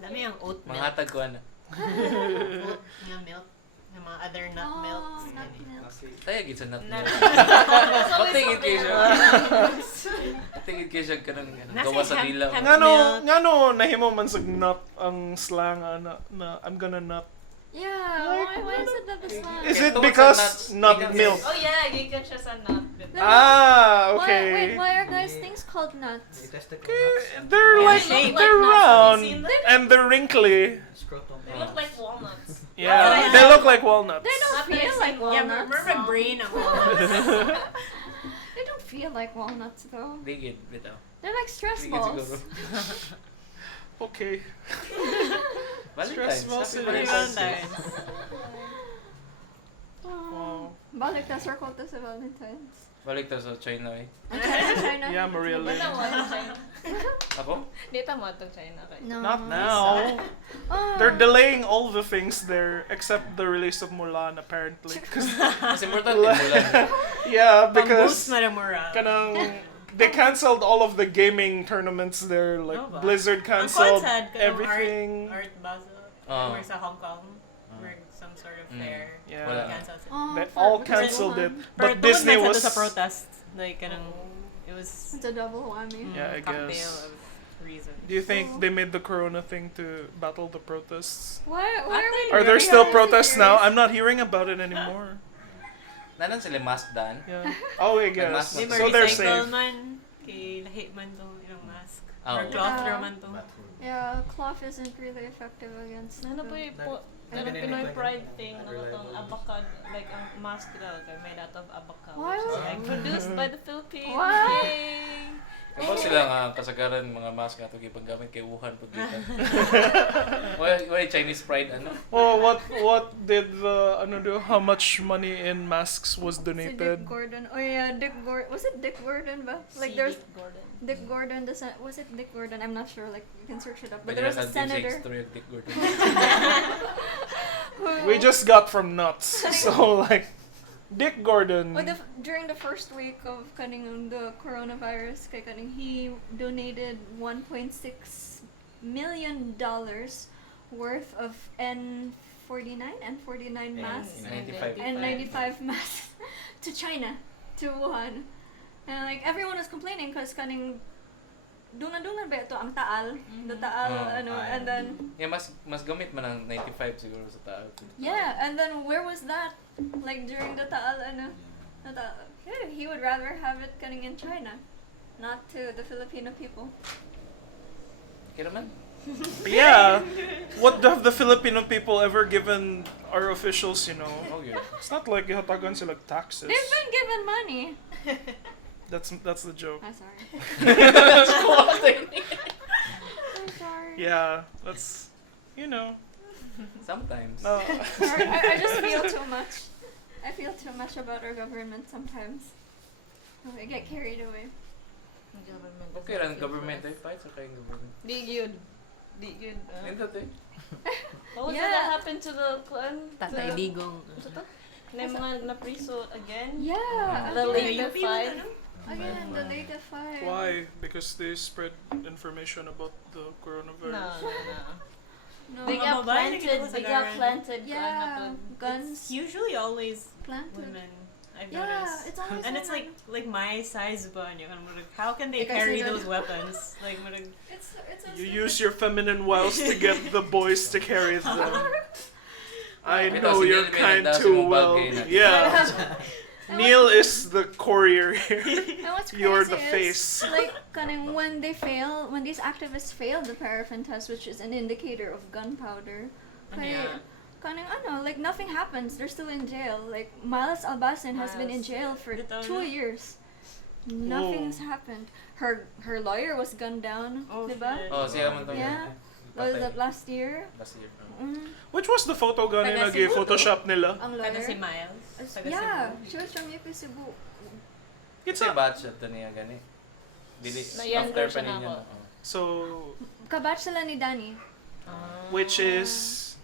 Dami ang oat milk. Manghatag ko na. Oat nga milk. Ng mga other nut milks. Oh, nut milk. Tayo gid sa nut Nut milk. milk. Patingin kayo siya. Patingin kayo siya kanang Nasa gawa sa hemp- dila. hemp- Ngano nahimo man sa nut ang slang na I'm gonna nut. Yeah, why is it that the slang? Is Kaya it tungkol sa because nuts, nut because- milk? Oh yeah, gikan siya sa nut. Ah, Why, okay. wait, why are guys things called nuts? They tested They're Yeah, like shape. they're Like nuts. round Have you seen them? and they're wrinkly. Scrotum. They look like walnuts. Yeah, they look like walnuts. They don't After feel I've like seen Yeah, walnuts. remember brain ang They don't feel like walnuts though. Digid bitaw. They're like stress Digid siguro. balls. Okay. Valentine's. Stressful Happy sila. Valentine's. Wow. Balik na circle to sa Valentines. Balik tayo sa China eh. China. Yeah, Mariya Lim. Dito mo itong China. Ako? Dito mo itong China. Right? No. Not now. Oh. They're delaying all the things there except the release of Mulan apparently. 'Cause- Mas importante Mulan. yeah, Pang-boost because na ng moral. kanang they canceled all of the gaming tournaments there. Like No ba? Blizzard Ang canceled Consad, kanang everything. Art Basel. Ah. Or sa Hong Kong. Or some sort of fair. Yeah. Wala. Cancel sila. Oh, They for- all because canceled it. Wuhan. Pero But Disney tungkol man was sa protest. Like, kanang, it was It's a double whammy. Yeah, I cocktail guess. of reasons. Do you think they made the corona thing to battle the protests? Why are we Are there still very protests now? serious? I'm not hearing about it anymore. Nanan sila mask dan. Yeah. Oh, I guess. Nag-mask Di na So they're ma-recycle safe. man. Kay lahi man to ilang mask. Oh. Or cloth Yeah. raw man to. Yeah, cloth isn't really effective against. Ano po yung po? Ano Pinoy pride thing na itong avocado, like ang mask daw, made out of avocado. Why Which is was- like produced by the Philippines. What? Yay! Kapag sila nga kasagaran mga mask nga ito gipaggamit kay Wuhan pag gikan. Why Chinese pride ano? Oh, what did the ano do? How much money in masks was Si Dick donated? Gordon. Oh yeah, Dick Gordon. Was it Dick Gordon ba? Like Si there's Dick Gordon. Dick Gordon. Was it Dick Gordon? I'm not sure. Like you can search it up. But Pwede there na was a sa sa senator. history of Dick Gordon. who- We just got from nuts. So like Dick Gordon. Oh, during the first week of kaning the coronavirus, kay kaning he donated 1.6 million dollars worth of N49 masks and 95 masks to China, to Wuhan, and like everyone was complaining because kaning dungan ba ito ang taal, the taal and then Yeah, mas gamit man ang 95 siguro sa tao. yeah, and then where was that like during the taal the taal, he would rather have it coming in China, not to the Filipino people. Kaya naman. Yeah. What have the Filipino people ever given our officials, you know? Oh, yeah. It's not like ihatagan sila taxes. They've been given money. That's the joke. I'm sorry. I'm sorry. Yeah, that's you know. Sometimes. No. Sorry, I just feel too much. I feel too much about our government sometimes. I get carried away. Okay lang government eh. Fight sa kayong government. Di yun. Di yun. Nindot eh. What was Yeah. that happened to the Tatay Digong. na yung mga na-preso again? Yeah. The again, later fight. again, the later fight. Why? Because they spread information about the coronavirus. No. They got Mababae, planted. nakita ko sa They got Garan. planted. Yeah, guns It's usually always planted. women. I've Yeah, noticed. it's always And it's women. like my size ba niya. How can they Because carry they don't- those weapons? Like, marag, It's a You stupid- use your feminine wiles to get the boys to carry them. I Ito, know si you're Neil kind Menendez too yung well. bagay na- Yeah. Neil is the courier here. And what's crazy You're the is, face. like, kanang when these activists failed the paraffin test, which is an indicator of gunpowder, kay, Yeah. kanang like nothing happens. They're still in jail. Like Miles Albasan has been in Miles. jail for Bitaw 2 na. years. Nothing's happened. Her lawyer was gunned down, Oh, diba? shit. Oh, siya man to. Yeah. Was that last year? Last year. Which was the photo gani Taga na Cebu to. Photoshop nila? Ang Taga si lawyer? Miles. Taga Yeah, Cebu. she was from UP Cebu. It's Kasi a, batch at niya gani. Dili Na-younger after pa siya na ninyo. ako. Oo. so Kabatch sila ni Danny. which is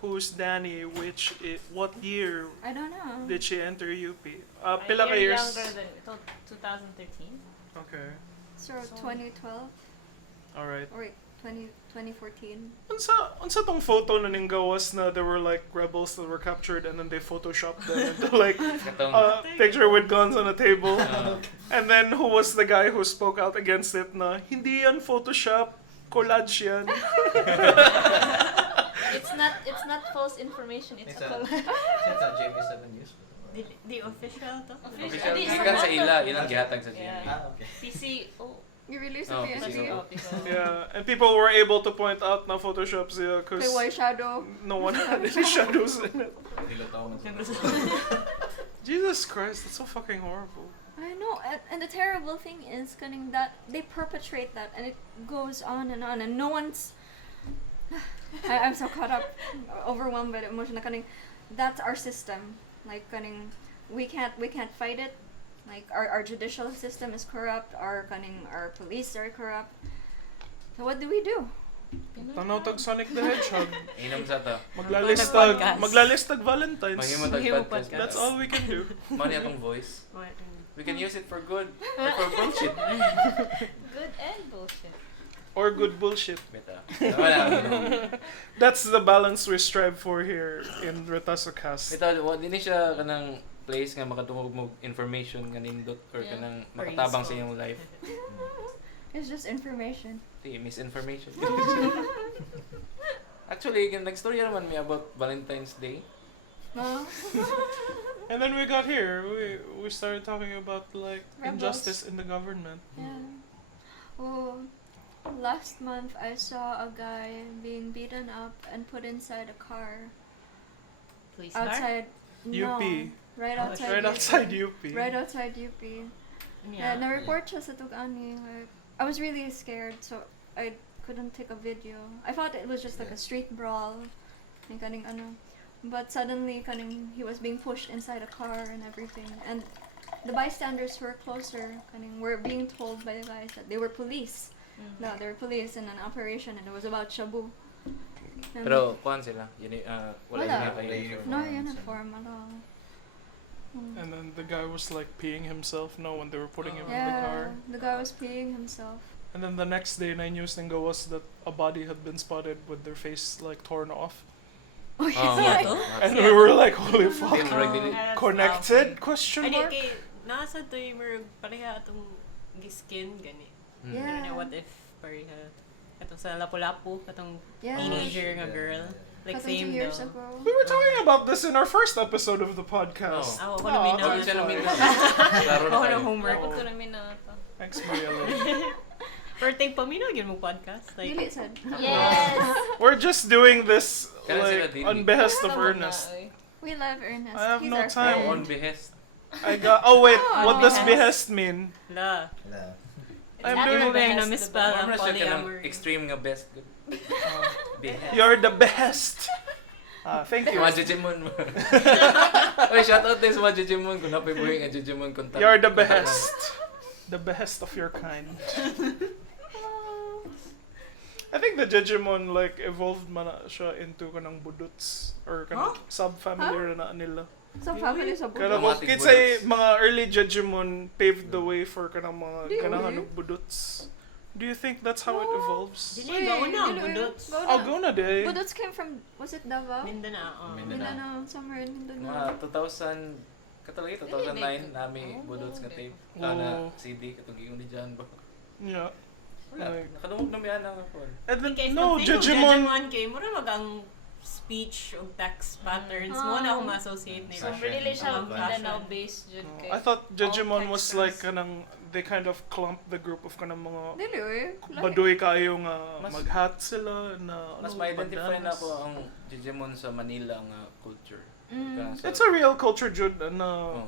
who's Danny? What year I don't know. did she enter UP? A Pila ka year years? younger than 2013. Okay. So 2012 All right. or wait, 2014. Unsa tong photo na ning gawas na there were like rebels that were captured and then they photoshopped them into like Katong, a picture with guns on a table. ah, And then who was the guy who spoke out against it na hindi yan Photoshop, collage yan. It's not false information. It's It's a a- collage. It's a JB7 news. The official to? Official. official. It's Gikan sa not- ila, ilang gihatag sa Yeah. GMA. Ah, okay. PCO. You released Oh, a PCO. PSG? Yeah, and people were able to point out na Photoshop siya Kay because White Shadow. no one had any shadows in it. Nilutaw man sa Jesus Christ, that's so fucking horrible. I know, and the terrible thing is kaning that they perpetrate that, and it goes on, and no one's. I'm so caught up, overwhelmed by the emotion. Kaning, that's our system. Like kaning, we can't fight it. Like our judicial system is corrupt. Our police are corrupt. So what do we do? Tanaw tag Sonic the Hedgehog. Inom sa ta. Maglalistag Valentines. Mahimo tag Mahimo podcast. podcast. That's all we can do. Mani atong voice. What? We can use it for good or for bullshit. Good and bullshit. Or good bullshit. Beta. Wala. That's the balance we strive for here in RetasoCast. Ito, dili siya kanang place nga makatungog mo information nga nindot or Yeah. kanang Or makatabang sa insult. iyong life. It's just information. Misinformation. Actually, nagstorya naman mi about Valentine's Day. No. And then we got here, we started talking about like Rebels. injustice in the government. Yeah. Oh, last month I saw a guy being beaten up and put inside a car Police car? outside. UP. No, right Oh, outside. Right UP. outside UP. Right outside UP. Yeah, na-report siya sa Tugani. Like, I was really scared, so I couldn't take a video. I thought it was just like a street brawl. Yung kaning ano. But suddenly, kaning, he was being pushed inside a car and everything. And the bystanders who were closer kaning, were being told by the guys that they were police. No, they were police in an operation and it was about shabu. And Pero kuan sila, wala Wala. yun kayo. no uniform at all. And then the guy was like peeing himself when they were putting him in the Yeah, car. the guy was peeing himself. And then the next day, na news ningo was that a body had been spotted with their face like torn off. Oh, Oh, yeah. to? And we were like, holy fuck. Feel regular. Connected? Question Adi, mark? kay, nasa to yung pareha atong giskin, gani. Yeah. Ano, what if pareha, atong sa lapu-lapu, atong Yeah. teenager nga girl. Like Katong 2 same years daw. ago. We were talking about this in our first episode of the podcast. Oh. Ako namin Huwag na. siya namin na. Laro na Ako kayo. ng homework. Ako na minata. Thanks, Mariya. Pero take paminaw yun mong podcast. Like, Dili sad. Yes. We're just doing this Kaya sila like dili. on behest of Ano Ernest. na, oy? We love Ernest. I have He's no our time. On friend. behest. I got. Oh wait, Oh, what does behest behest. mean? la. Wala. I'm It's doing- Ano ba yung behest na-misspell to ang Mara siya ka ng polyamory? extreme nga best. Behest. You're the best. Thank you. Mga Jijimon mo. Oy, shoutout din sa mga Jijimon. Kung napay buhay nga Jijimon contact. You're the best. The best of your kind. I think the Digimon like evolved man na siya into kanang budots or kanang sub-family na nila. Sa family sa Kaya budo. ko kitsa mga early Digimon paved the way for kanang mga Di, kanang uli. budots. Do you think that's how it No. evolves? Dili, gauna ang budots. Oh, go na day. Budots came from, was it Davao? Mindanao. Mindanao, somewhere in Mga Mindanao. 2000, katulad 2009, nami Oh, budots nga tape. Oh. Kana CD, katong giyon ni Jan ba? Yeah. Wala, Like- nakadungog na miyan ang ako. And then, Kay no, Digimon Digimon. kay mura magang speech o text patterns mo na ako ma-associate nila. So, Fashion. really siya Fashion. Mindanao-based jud kay. I thought Digimon was texters. like kanang they kind of clumped the group of kanang mga Dili, eh. baduy kayo nga Mas- mag-hat sila na Mas ano, ma-identify na bandanas. ako ang Digimon sa Manila nga culture. Mm. Kana sa- It's a real culture, Jude, and Oh.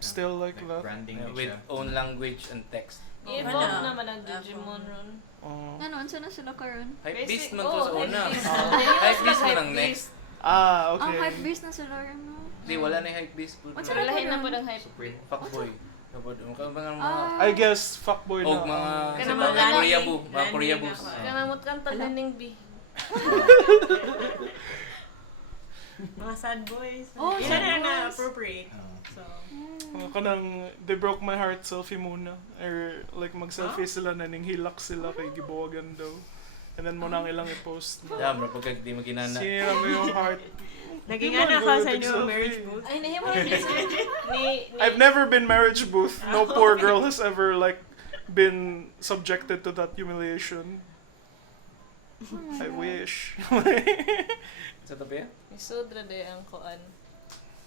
still like that. Branding Yeah, din with siya. own language and text. I-evolve Wala. naman ang Digimon ron. Oh. Ano, unsa na sila karon? Hype beast Basic- man to sa oh, una. hypebeast. Hype beast man Hype ang next. Ah, Ang okay. hype beast na sila rin, no? Di, wala na yung hype beast. What's Pero lahi na po ng hype. Supreme. Fuckboy. Kapag mga mga Ah. I guess fuckboy o na. mga Kana sa mga mga Korea landing- bu, mga landing Korea nga bus. ako. Kanamot kang talaning bi. Mga sad boys. Oh, Hindi sad na boys. na-appropriate. So, Kanang they broke my heart selfie muna or like mag-selfie sila na ning hilak sila kay gibuwagan daw. And then mo nang ilang i-post. Damn, bro, pagka di mo ginana. Sinira mo yung heart. Naging Di ba ano go ka to sa inyo selfie? marriage booth? Ay, nahimo rin ni I've never been marriage booth. No poor girl has ever like been subjected to that humiliation. I wish. Sa tabi? Isodra de ang kuan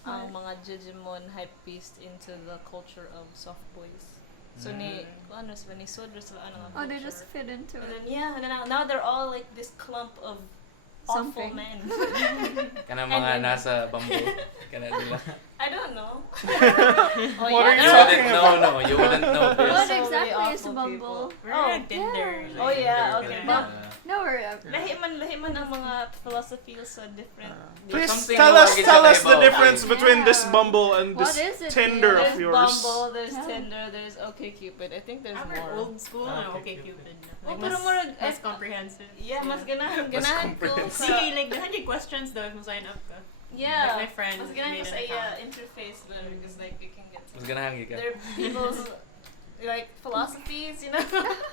ang mga Jejimon hypebeast into the culture of soft boys. So ni ano sa ni Sodra sila ano Oh, they just fit into and it. then yeah, and then now they're all like this clump of awful Something. men. Kanang And mga then- nasa bamboo. Kana nila. I don't know. What are you You they're- talking wouldn't know, no. You wouldn't know What this. So many exactly is awful Bumble? We're Oh, on Tinder. yeah. Oh yeah, okay. Yeah. But No, we're lahi man ang mga philosophies sa different. Please Something tell na us wagid tell sa us the kaibaw. difference between this Yeah. Bumble and What this is it, Tinder Neil? of There's yours. Bumble, there's Yeah. Tinder, there's OkCupid. I think there's Our more. old school na Okay, okay Cupid na. Oh, Like, pero mas, murag- mas comprehensive. Yeah, mas ganahan Mas ganahan ko comprehensive. sa See, like, dahan yung questions daw if mo sign up ka. yeah. Like my friend Mas ganahan ko made sa an account. interface na because like you can get Mas ganahan ka. their people's like philosophies, you know.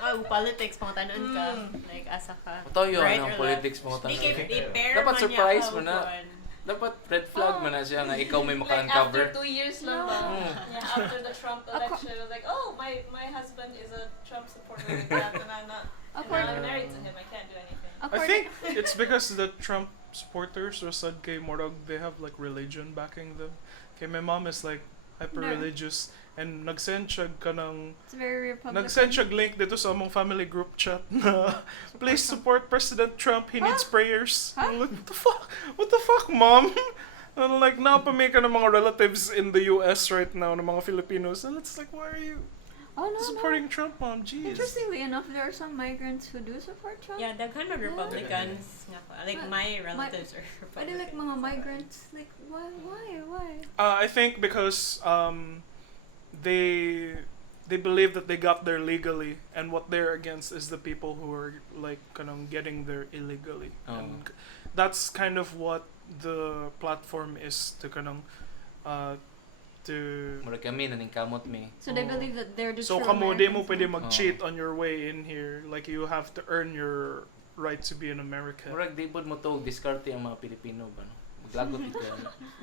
Oh, politics, pang tanon ka. Mm. Like, asa ka. Ito yun, Right ang or politics left. mo Di tanong. kay i-pair Dapat man surprise niya mo na. kuan. Dapat red flag mo na siya nga ikaw may Like after maka-uncover. 2 years lang No. ba? Mm. Yeah, after the Trump election, I was like, oh, my husband is a Trump supporter like that, and I'm not. And now I'm married to him. I can't do anything. I think it's because the Trump supporters or sad kay Morag, they have like religion backing them. Okay, my mom is like hyper religious and nagsend siya ka ng It's very Republican. nagsend siya link dito sa among family group chat na please support President Trump, he needs prayers. Huh? I'm like, what the fuck mom? And like napamay ka ng mga relatives in the US right now ng mga Filipinos and it's like, why are you Oh no, supporting Trump, mom? no. Jeez. Interestingly enough, there are some migrants who do support Trump. Yeah, daghan mag Republicans. nga pa. Like, my relatives are Why do Republicans. like mga migrants? Like why? I think because they believe that they got there legally, and what they're against is the people who are like kanang getting there illegally, and that's kind of what the platform is to kanang to. Murag kami, naning kamot mi. So they believe that they're the So true kamo di mo Americans. pwede mag-cheat on your way in here, like you have to earn your right to be an American. Murag di pod mo to diskarte ang mga Pilipino ba no? Maglagot ito.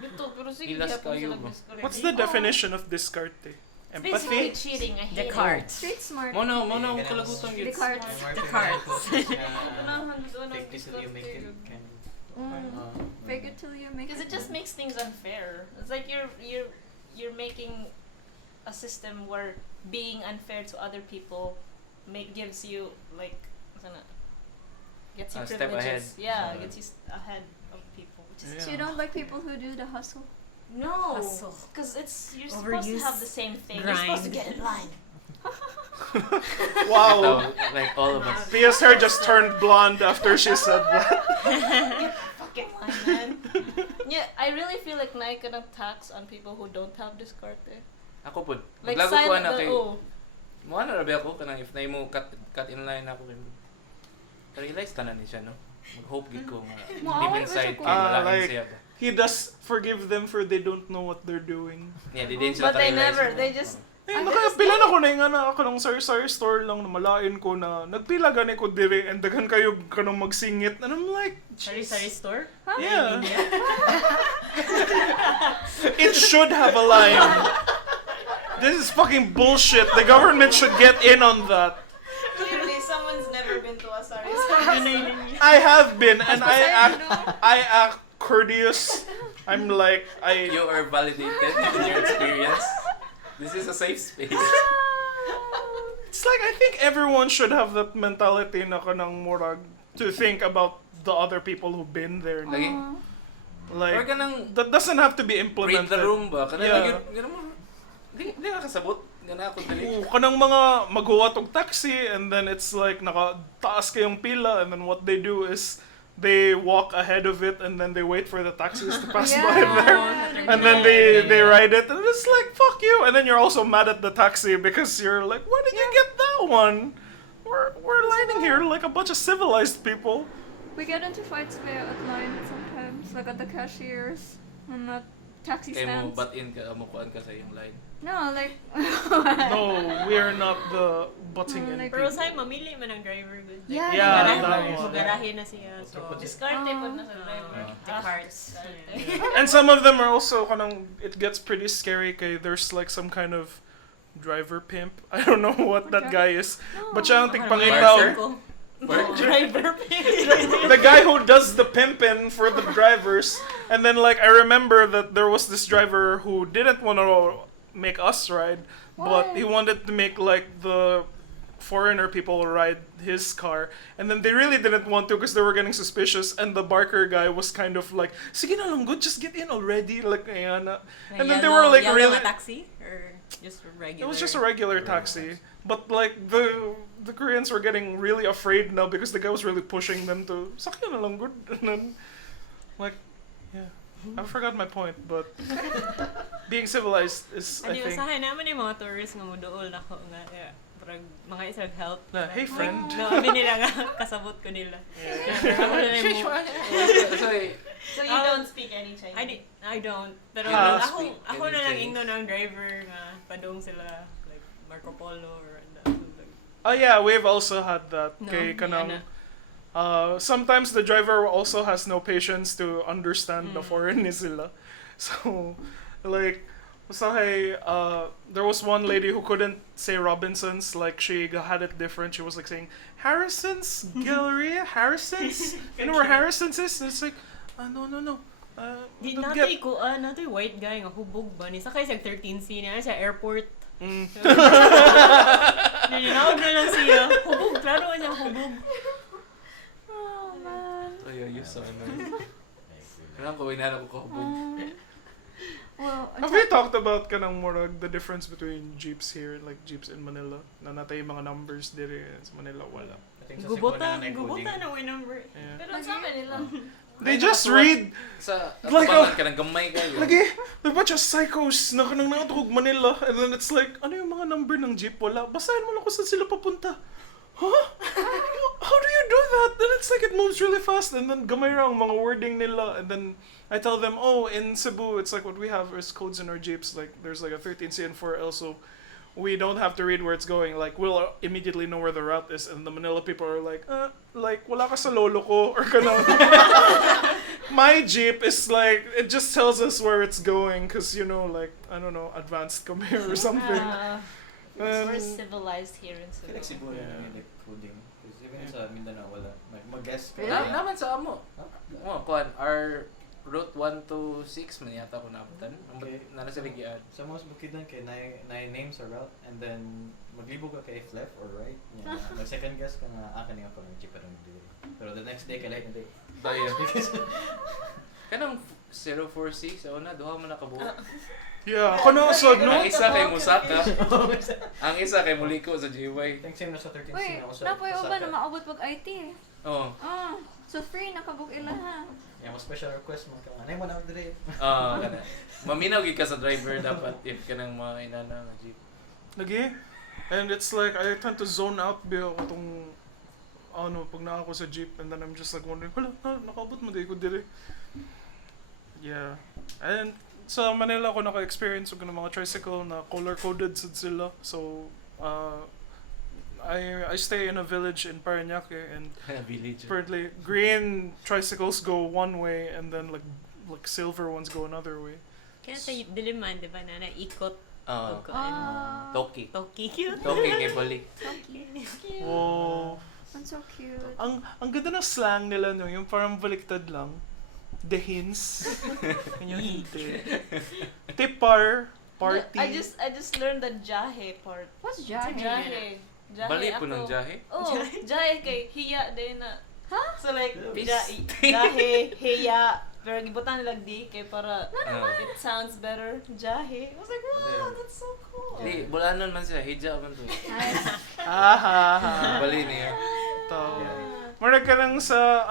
Dito, pero sige, Ilas gihapon kayo sila ba? discourage. What's the definition of discarte? It's basically Empathy. cheating. I hate it. Descartes. Street smart. Mo na kalagutan yun. Descartes. Ganahan doon ang Take this till you make it. discourage. Kind of. Fake it till you make Because it just makes things unfair. It's like you're making a system where being unfair to other people gives you like gets you A step privileges. ahead. Yeah, gets you ahead of people. Which is So you don't like people who do the hustle? no, Hustle. because you're supposed to Overuse. have the same thing. You're supposed to Grind. get in line. Wow. Like all of us. Pia's hair just turned blonde after she said that. Fucking line, man. Yeah, I really feel like naik ka ng tax on people who don't have discarte. Ako pod. Like Maglagot ko silent na the kay. O. Mo na rabi ako kanang if na mo cut in line ako kay. Realize tanan ni siya no. Mag-hope gid ko nga deep inside kay Ah, malain like- siya ba. He does forgive them for they don't know what they're doing. Yeah, di din sila But they ka-realize never, mo. they just Eh, I'm nakapila na ko na yung ako ng sari-sari store lang na malain ko na nagpila gani ko dire and daghan kayo kanang magsingit and I'm like, Sari-sari store? yeah. It should have a line. This is fucking bullshit. The government should get in on that. Clearly, someone's never been to a sari I have been and I act courteous. I'm like You are validated in your experience. This is a safe space. It's like I think everyone should have that mentality na kanang murag to think about the other people who've been there. Lagi. Or Like ganang that doesn't have to be read implemented. the room ba? Kana Yeah. ganun mo. Di ka kasabot. Gana ako dali. Oo, kanang mga maghuwat og taxi and then it's like nakataas kayong pila and then what they do is they walk ahead of it and then they wait for the taxis to pass by there. And then they ride it and it's like fuck you and then you're also mad at the taxi because you're like where did you get that one? We're lining here like a bunch of civilized people. We get into fights via at line sometimes, like at the cashiers and at taxi Kaya mo stands. bat in ka, mo kuan ka sa iyong line. No, like. No, we are not the butting in. Like- Pero sa'yo, mamili man ang driver good. Yeah, Yeah, yeah. that one. Magarahe na siya. So, Diskarte po na sa driver. parts. And some of them are also it gets pretty scary kay there's like some kind of driver pimp. I don't know what that guy is. But siya ang tigpangitaw. Driver. The guy who does the pimping for the drivers. And then like I remember that there was this driver who didn't want to make us ride, but he wanted to make like the foreigner people ride his car, and then they really didn't want to because they were getting suspicious, and the barker guy was kind of like, sige na lang, good, just get in already, like ayan na. And then they were like really taxi or just regular? it was just a regular taxi, but like the Koreans were getting really afraid now because the guy was really pushing them to sakyan na lang, good, and then like yeah, I forgot my point, but being civilized is, I Ano, think. usahay naman yung mga tourists nga mo dool na ko nga. Yeah. Parang mga isang help. Hey, friend. No, abi nila nga, kasabot ko nila. Ako na lang mo. So you don't speak any Chinese? I don't. Pero speak ako any na lang Chinese? ingno ng driver nga padung sila like Marco Polo or that. Oh yeah, we've also had that. No, Kay kanang yeah, sometimes the driver also has no patience to understand the foreign sila. So like there was one lady who couldn't say Robinsons, like she had it different. She was like saying Harrison's Galleria, Harrison's. You know where Harrison's is? And it's like, no. Di don't natoy ko, natoy white guy nga hubog ba ni sakay sa 13C niya sa airport. Naninawag na lang siya. Hubog, klaro ka siyang hubog. Oh man. Ay, so ano. Kailangan ko, inahanap ko hubog. Well, Have we talked about kanang murag the difference between jeeps here, like jeeps in Manila? Na natay mga numbers dire sa Manila wala. I think sa Gubutan Cebu na na way number. Yeah. Pero sa amin nila. They just read Sa Like, atubangan ka ng gamay kayo. lagi a bunch of psychos na kanang nakatugog Manila, and then it's like ano yung mga number ng jeep wala. Basahin mo lang kung saan sila papunta. Huh? How do you do that? Then it's like it moves really fast, and then gamay ra ang mga wording nila, and then I tell them, oh, in Cebu, it's like what we have is codes in our jeeps. Like there's like a 13C and 4L, so we don't have to read where it's going. Like we'll immediately know where the route is, and the Manila people are like wala ka sa lolo ko or kanang. My jeep is like it just tells us where it's going, cause you know, like I don't know, advanced come here or something. We're civilized here in Cebu. Flexible yung like coding. Because even sa Mindanao, wala. Mag-guess ka. Really? Naman sa amo. Kuan, our route 1 to 6 man yata ko naabutan. Okay. Nana sa ligian. Sa most bukidan kay nine names sa route, and then maglibog ka kay if left or right. Yeah. Mag-second guess ka nga akin nga pa ng jeep pero hindi. Pero the next day kay light na day. Dayo. Kanang 04C sa una duha man nakabuo. Yeah, ako na usod, no? Ang isa kay Musaka. Ang isa kay Muliko sa GY. Think same na sa 13C Wait, na usap. napoy uban na maabot pag IT. Oh. So free nakabook ila ha. Yeah, mo special request mo ka. Anay mo na dire. Kana. Maminaw gid ka sa driver dapat if kanang mga inana nga jeep. Lagi. And it's like I tend to zone out biyo katong pag naa ako sa jeep, and then I'm just like wondering, hala, nakaabot mo di ko dire. Yeah. And sa Manila ako naka-experience og ng mga tricycle na color-coded sad sila. So I stay in a village in Parañaque, and Village. apparently green tricycles go one way, and then like silver ones go another way. Kaya sa Diliman, di ba, na ikot Ah. ko Toki. Toki cute. Toki kay Bali. Oh, That's so cute. ang ganda ng slang nila no, yung parang baliktad lang. Dehins. Yung hindi. Tipar, party. I just learned the jahe part. What's jahe? Jahe. Jahe Bali po ako. ng jahe. Oh, jahe kay hiya din na. Huh? So like Peace. jahe, hiya, pero gibutan nila di kay para Ah. it sounds better. Jahe. I was like, wow, that's so cool. Di, bulanon man sila. Hija man to. Nice. Bali niya. Ito. Marag ka lang sa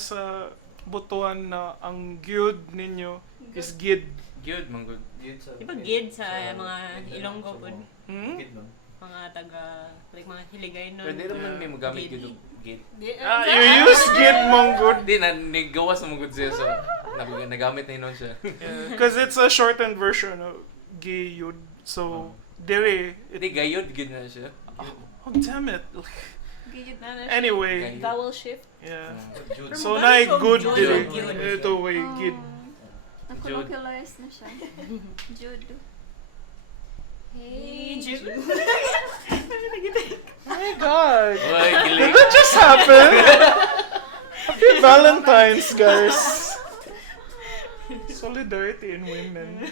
sa butuan na ang gyud ninyo is gid. Good, man good. Di ba gid sa mga Ilonggo po? Hmm? Gid man. Mga taga, like mga hiligay nun. Pero di naman may magamit Gid. gid. Gid. You use gid mong good. Di, nigawas mo good siya. So, nagamit na yun siya. Because it's a shortened version of gayud. So, dire, Hindi, gayod, gid na siya. oh, damn it. Gigit na siya. Anyway, Vowel shift. yeah. Jude. So, na good Jude. dire. Jude. Ito, way, gid. Na-colloquialize na siya. Jude. Hey, Jude. Oh my God. Oy, Did gilig. that just happen? Happy Valentines, guys. Solidarity in women.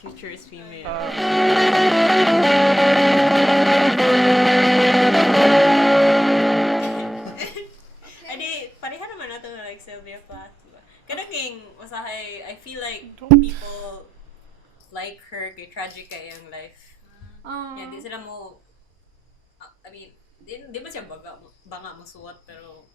Future is female. Adi, pareha naman nato na like Sylvia Plath, diba? Kanang king, usahay, I feel like people like her kay tragic kay ang life. Yeah, di sila mo, I mean, di ba siya banga mo suwat, pero,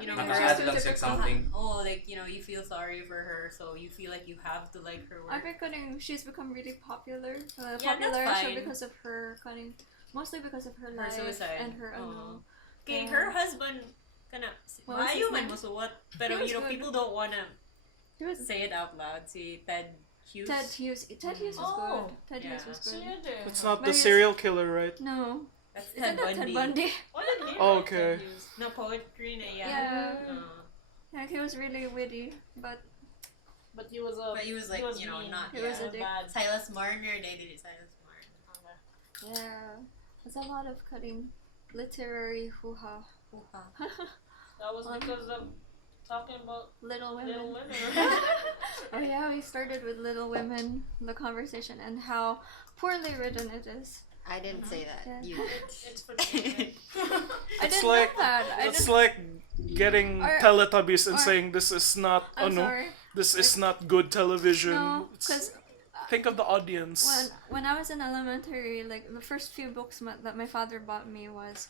you know, Naka-add lang siya something. oh, like, you know, you feel sorry for her, so you feel like you have to like her I work. think kaning she's become really popular. Yeah, Popular that's siya fine. because of her kaning, mostly because of her Her life suicide. and her Kay Yeah. her husband, kana, What was maayo his man name? mo suwat, pero, was you know, good. people don't wanna He was say it out loud. Si Ted Hughes. Ted Hughes. Ted Hughes was Oh, good. Ted yeah. Hughes was good. It's not But the yes. serial killer, right? No, That's isn't Ted that Ted Bundy. Bundy? What did he Oh, write? okay. Ted Hughes. No, poetry na yan. Yeah. Uh, Yeah, he was really witty, but But he was a. But he was like, you know, mean. not- he was a dick. bad. Silas Marner, they did it Silas Marner. Yeah, there's a lot of cutting literary hoo-ha. That was because of talking about Little Women. Little Women. Oh yeah, we started with Little Women, the conversation, and how poorly written it is. I didn't say that. Yeah. You did. It's for children. I It's didn't like know that. I it's didn't. like getting Or- Teletubbies and or- saying this is not I'm sorry. this is not good television. No, It's- because think of the audience. when I was in elementary, like the first few books that my father bought me was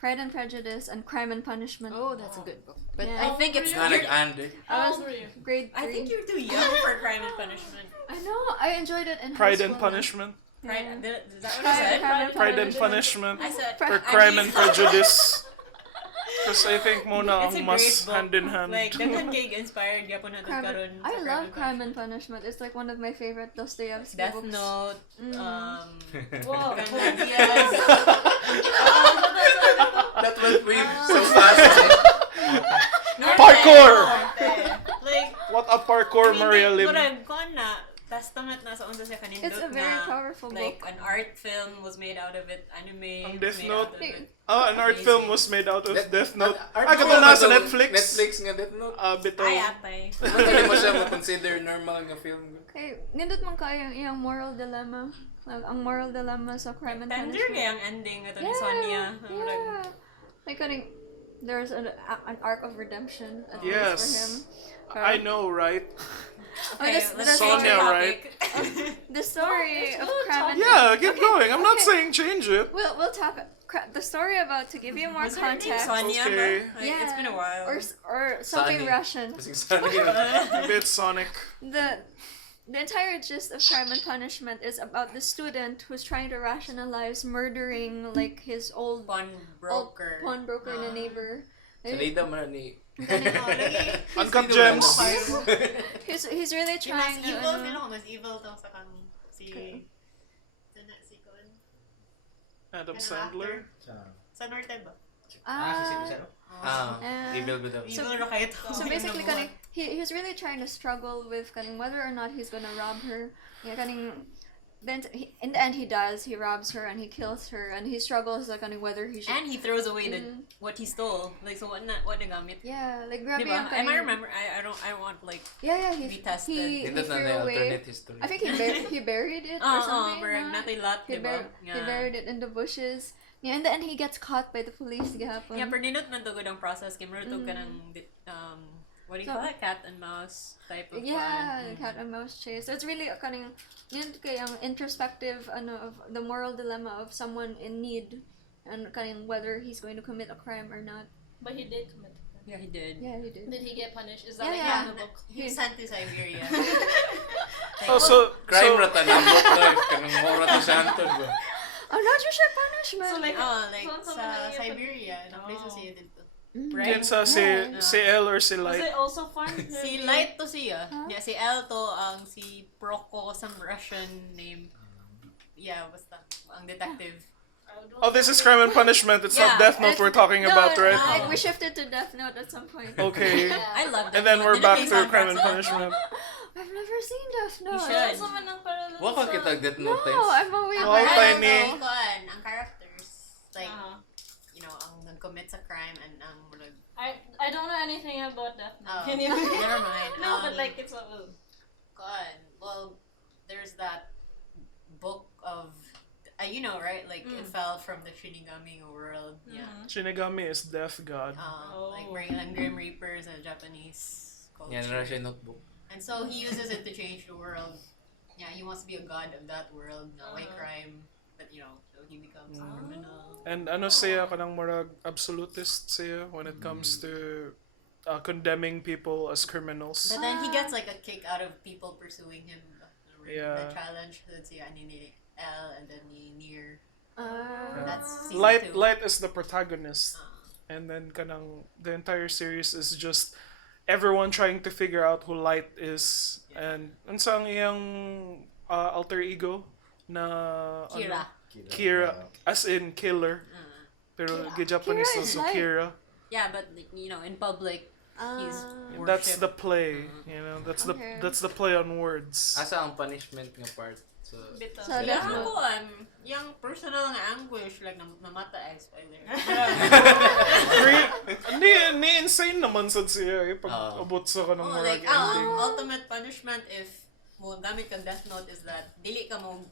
Pride and Prejudice and Crime and Punishment. Oh, that's a good book. But Yeah. I think it's It's not like Andy. I How was old were you? grade 3. I think you're too young for Crime and Punishment. I know. I enjoyed it in Pride high and school. Punishment Pride, Yeah. is that what I said? Pride and Punishment I said or I Crime mean- and Prejudice. Because I think muna It's a ang great mas book. hand in hand. Like, daghan kay inspired gyapon na Crime karon. and, I love Crime and Punishment. It's like one of my favorite Dostoevsky Death books. Note. Whoa. Canadians. That went way so fast. Parkour! Like, What a parkour, Mariya Lim. Murag, kuan na, testament na sa unsa siya kanindot It's a very na, powerful like, book. an art film was made out of it, anime Ang was Death made Note? out of it. Oh, an art Amazing. film was made out of Death Note. Art Ah, kato film na sa daw, Netflix. Netflix nga Death Note. Bitaw. Ay, atay. Hindi mo siya ma-consider normal nga film. Okay, nindot man kayo yung moral dilemma. Like, ang moral dilemma sa Crime and Tender Punishment. kaya ang ending ito ni Sonia. Yeah. Like, there's an arc of redemption at least Yes. for him. I know, right? Okay, this- let's this change Sonia, the right? topic. The story of Crime and Yeah, keep Okay, going. I'm not okay. saying change it. We'll talk. The story about, to give you more Was her name context. Sonia? Okay. Ba? Like, it's been a while. Or something Sunny. Russian. Kasing sana yun. A bit Sonic. The entire gist of Crime and Punishment is about the student who's trying to rationalize murdering like his old Pawnbroker. pawnbroker na neighbor. Sa Lida man ni... Uncut Gems. He's really Yung mas trying to evil, sino ko mas evil to sa kang si... Si Kuan? Adam Ano, Sandler. Sa Norte ba? Si Sino? Evil good up. So- Evil na kayo to. So basically, he's really trying to struggle with whether or not he's gonna rob her. Yeah, then in the end he does. He robs her and he kills her, and he struggles like whether he should. And he throws away Mm. what he stole. Like, so what nagamit? Yeah, like grabe Diba? yung I kaning- remember, I want like, Yeah, be tested. he Dito na threw na away. alternate history. I think he buried it or something. parang no? natay lot, He, diba? he buried it in the bushes. Yeah, and then he gets caught by the police. Gihapon. Yeah, pero ninot man to good ang process. Kaya meron to ka ng, what do you call So- it? Cat and mouse type of Yeah, kuan. cat and mouse chase. So it's really a kaning yun kayang introspective of the moral dilemma of someone in need and kaning whether he's going to commit a crime or not. But he did commit. Yeah, he did. Yeah, he did. Did he get punished? Is that Yeah, like yeah. in the book? He was sent to Siberia. Oh, so Crime rata na book life. Kanang mora to sa Anton ba? I'm not sure punishment. So like, Oh, like so sa mga- Siberia, na place Oh. siya dito. Right? Kinsa si L or si Was Light? it also fun? Si Light to siya. Yeah, si L to ang si Proko, some Russian name. Yeah, basta. Ang detective. Oh, this is Crime and Punishment. It's not Yeah, Death Note we're talking about, right? Like we shifted to Death Note at some point. Okay. I love that. And then we're Didn't back may to Crime soundtracks and on. Punishment. I've never seen Death Note. should. Sama ng parallel Wa ka sa- kita Death No, Note times. I'm always All tiny. Ang characters, like, Uh-huh. you know, ang nag-commit sa crime and ang murag, I don't know anything about that. oh, Can you? never mind. No, but like it's a Well, there's that book of, you know, right? Like, it fell from the Shinigami world. Yeah. Shinigami is Death God. Like, and Grim Reaper is a Japanese culture. Yan na siya yung notebook. And so he uses it to change the world. Yeah, he wants to be a god of that world. No way crime. But, you know, so he becomes a criminal. And ano siya kanang murag absolutist siya when it comes to condemning people as criminals. But then he gets like a kick out of people pursuing him. Yeah. The challenge that siya ni L and then ni Near. That's season Light 2. Light is the protagonist. And then kanang the entire series is just everyone trying to figure out who Light is and unsang iyang alter ego na Kira. Kira as in killer. Pero gi-Japanese Kira is also Light. Kira. Yeah, but you know, in public, he's That's the worshipped. play, you know. Okay. That's the play on words. Asa ang punishment nga part? So, So Yeah, Death Note. ako, yung personal nga anguish, like, namatay, spoiler. Ni insane naman sad siya eh pag abot sa kanang Oh, murag like, ang ending. ultimate punishment if mo gamit kang Death Note is that dili ka mo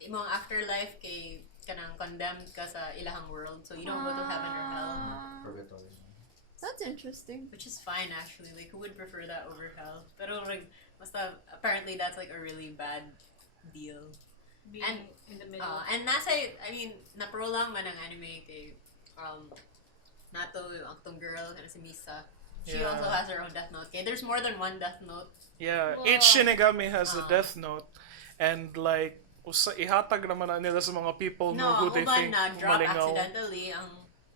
imong afterlife kay kanang condemned ka sa ilahang world, so you don't go to heaven or hell, Purgatory. That's interesting. which is fine actually. Like, who would prefer that over hell? Pero like, basta apparently that's like a really bad deal. being And- in the middle. And nasa, I mean, napro lang man ang anime kay nato ang tong girl kana si Misa. She Yeah. also has her own Death Note. Okay, there's more than one Death Note. Yeah, Wow. each Shinigami has a death note and like ihatag naman na nila sa mga people No, who ang they uban think na drop malingaw accidentally ang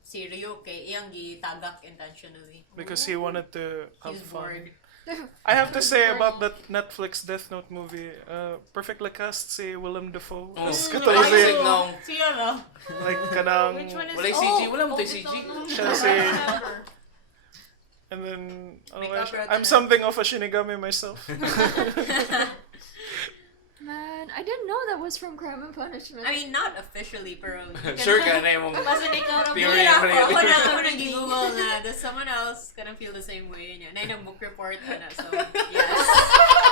si Ryo kay iyang gitagak intentionally. because he wanted to He have was fun. bored. I have to say about that Netflix Death Note movie, perfectly cast si Willem Dafoe Oh, as ay, katulad sig nung Siya ba? like kanang Which one is Walay CG, wala mo tayo it's CG. all- siya si and then Makeup I'm routine. something of a Shinigami myself. Man, I didn't know that was from Crime and Punishment. I mean, not officially, pero... Sure ka na yung Kasi ikaw na Theory, Ako theory. na gigugol na, does someone else gonna feel the same way niya? Na yung book report na, so, yes.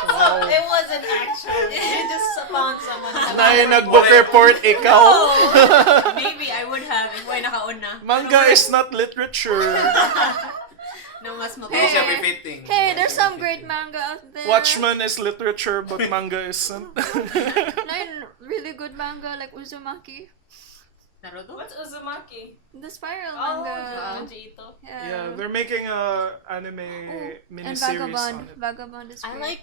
So, it wasn't actually. You just found someone. Na yung nag-book report ikaw. Oh, maybe I would have if I nakauna. Manga is not literature. No, mas Hindi siya Hey. befitting. Hey, there's some great manga out there. Watchmen is literature, but manga isn't. Nine really good manga like Uzumaki. Naruto? What's Uzumaki? The spiral Oh, manga. Junji Ito. Yeah, they're making a anime and miniseries Vagabond. on it. Vagabond is I great. like